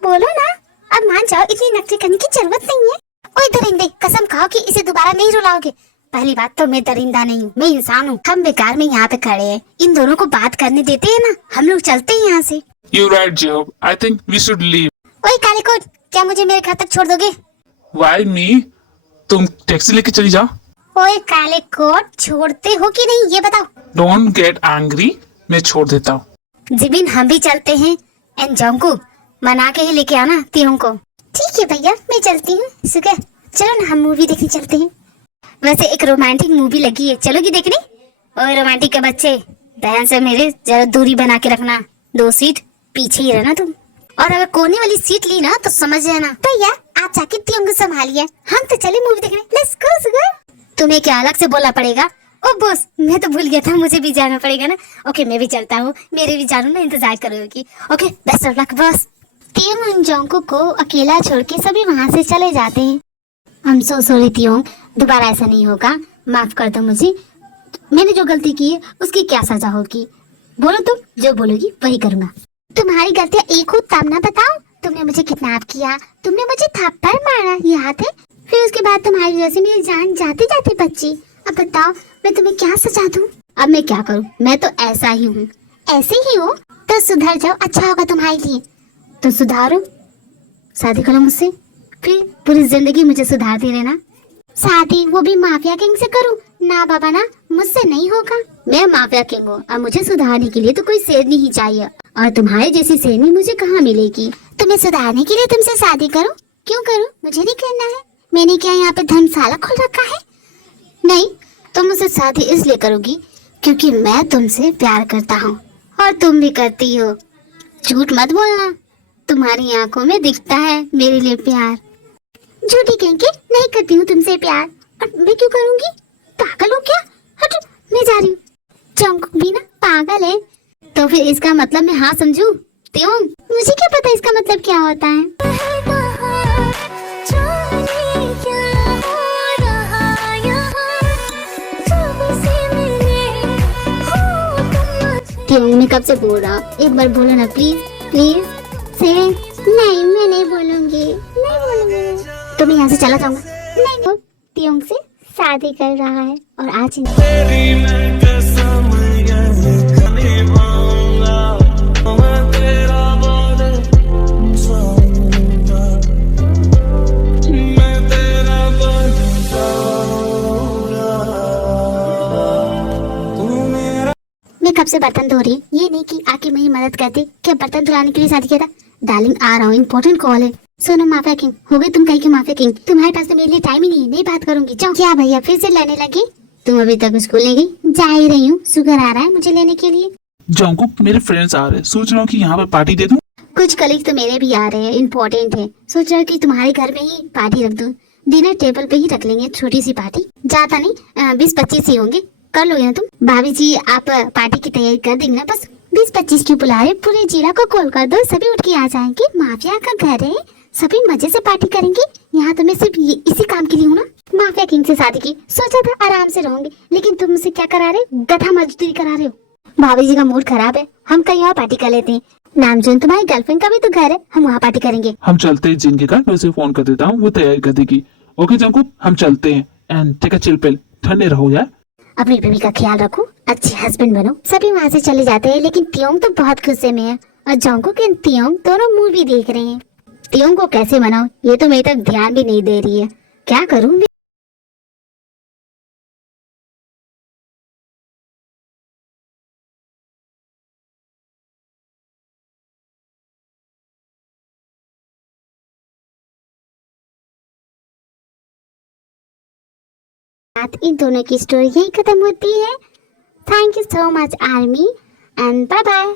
बोलो ना। अब मान जाओ, इतनी नखरे करने की जरूरत नहीं है। ओए दरिंदे, कसम खाओ कि इसे दोबारा नहीं रुलाओगे। पहली बात तो मैं दरिंदा नहीं हूँ, मैं इंसान हूँ। हम बेकार में यहाँ पे खड़े हैं, इन दोनों को बात करने देते हैं ना, हम लोग चलते हैं यहाँ से। You're right, Jacob. I think we should leave. ओए काले कोट, क्या मुझे मेरे घर तक छोड़ दोगे? Why me? तुम टैक्सी लेके चली जाओ। ओए काले कोट, छोड़ते हो कि नहीं ये बताओ। Don't get angry. मैं छोड़ देता हूँ। जिबिन हम भी चलते हैं। एंड जोंकू, मना के ही लेके आना तियों को। ठीक है भैया, मैं चलती हूँ। सुगा, चलो ना हम मूवी देखने चलते हैं। वैसे एक रोमांटिक मूवी लगी है, चलोगी देखने? ओए रोमांटिक के बच्चे, बहन से मेरे जरा दूरी बना के रखना। 2 सीट पीछे ही रहना तुम। और अगर कोने वाली सीट ली ना तो समझ जाना। भैया आप जाके तियों को संभालिए, हम तो चले मूवी देखने। लेट्स गो सुगा। तुम्हें क्या अलग से बोलना पड़ेगा? ओ बॉस, मैं तो भूल गया था, मुझे भी जाना पड़ेगा ना। ओके मैं भी चलता हूँ, मेरे भी जानू ना इंतजार करोगी। Okay best of luck boss. तियोंग उन जोंकू को अकेला छोड़ के सभी वहाँ से चले जाते हैं। I'm so sorry तियोंग, दोबारा ऐसा नहीं होगा, माफ कर दो मुझे। मैंने जो गलती की है उसकी क्या सजा होगी? बोलो तुम, जो बोलोगी वही करूँगा। तुम्हारी गलतियाँ एक हो तब ना बताओ। तुमने मुझे किडनैप किया, तुमने मुझे थप्पड़ मारा, याद है? फिर उसके बाद तुम्हारी वजह से मेरी जान जाते जाते बची। अब बताओ मैं तुम्हें क्या सजा दूं? अब मैं क्या करूं? मैं तो ऐसा ही हूँ। ऐसे ही हो तो सुधर जाओ, अच्छा होगा तुम्हारे लिए। तो सुधारो, शादी करो मुझसे, फिर पूरी जिंदगी मुझे सुधारती रहना। शादी वो भी माफिया किंग से करूं? ना बाबा ना, मुझसे नहीं होगा। मैं माफिया किंग हूँ, अब मुझे सुधारने के लिए तो कोई शेरनी ही चाहिए, और तुम्हारे जैसी शेरनी मुझे कहाँ मिलेगी? तुम्हें सुधारने के लिए तुमसे शादी करूं? क्यों करूं? मुझे नहीं करना है। मैंने क्या यहाँ पे धर्मशाला खोल रखा है? नहीं, तुम मुझसे शादी इसलिए करोगी क्योंकि मैं तुमसे प्यार करता हूँ, और तुम भी करती हो। झूठ मत बोलना, तुम्हारी आंखों में दिखता है मेरे लिए प्यार। झूठी कहेंगे, नहीं करती हूँ तुमसे प्यार। और मैं क्यों करूँगी? पागल हो क्या? हट, मैं जा रही हूँ। जोंकू भी ना पागल है। तो फिर इसका मतलब मैं हाँ समझूं? त्यों, मुझे क्या पता इसका मतलब क्या होता है। त्यों, मैं कब से बोल रहा हूँ, एक बार बोलो ना प्लीज प्लीज से। नहीं मैं नहीं बोलूंगी, नहीं बोलूंगी। तो मैं यहाँ से चला जाऊंगा। नहीं, त्यों से शादी कर रहा है और आज तेरी मैं कसम यही निभाऊंगा, मैं तेरा वादा निभाऊंगा, मैं तेरा बनूंगा, तू मेरा। मैं कब से बर्तन धो रही, ये नहीं कि आके मेरी मदद करती। क्या बर्तन धुलाने के लिए शादी किया था? डार्लिंग आ रहा हूँ, इम्पोर्टेंट कॉल है। सुनो माफिया किंग, हो गए तुम कहीं के माफिया किंग। तुम्हारे पास तो मेरे लिए टाइम ही नहीं, नहीं बात करूंगी। जाओ। क्या भैया फिर से लेने लगी? तुम अभी तक स्कूल नहीं गई? जा ही रही हूँ, शुगर आ रहा है मुझे लेने के लिए। जंकुक, मेरे फ्रेंड्स आ रहे हैं, सोच रहा हूँ कि यहाँ पर पार्टी दे दूँ। कुछ कलीग तो मेरे भी आ रहे हैं, इम्पोर्टेंट है। सोच रहा हूँ कि तुम्हारे घर में ही पार्टी रख दूँ। डिनर टेबल पे ही रख लेंगे, छोटी सी पार्टी, ज्यादा नहीं, 20-25 ही होंगे। कर लोगे ना तुम? भाभी जी आप पार्टी की तैयारी कर देंगे ना? बस 20-25 क्यों बुला रहे, पूरे जिला को कॉल कर दो, सभी उठ के आ जाएंगे। माफिया का घर है, सभी मजे से पार्टी करेंगे। यहाँ तो मैं सिर्फ इसी काम के लिए हूँ ना। माफिया किंग से शादी की, सोचा था आराम से रहूंगी, लेकिन तुम मुझसे क्या करा रहे, गधा मजदूरी करा रहे हो। भाभी जी का मूड खराब है, हम कहीं और पार्टी कर लेते हैं। नामजोन तुम्हारी गर्लफ्रेंड का भी तो घर है, हम वहाँ पार्टी करेंगे। हम चलते हैं जिनके घर, मैं उसे फोन कर देता हूँ, वो तैयारी कर देगी। ओके जंकुक, हम चलते हैं। And take a chill pill, ठंडे रहो यार। अपनी बीवी का ख्याल रखो, अच्छे हस्बैंड बनो। सभी वहाँ से चले जाते हैं, लेकिन त्योंग तो बहुत गुस्से में है, और जोंकुक एंड त्योंग दोनों मूवी देख रहे हैं। त्योंग को कैसे मनाऊं, ये तो मेरी तरफ ध्यान भी नहीं दे रही है। क्या करूं मैं? इन दोनों की स्टोरी यही खत्म होती है। Thank you so much army, and bye bye.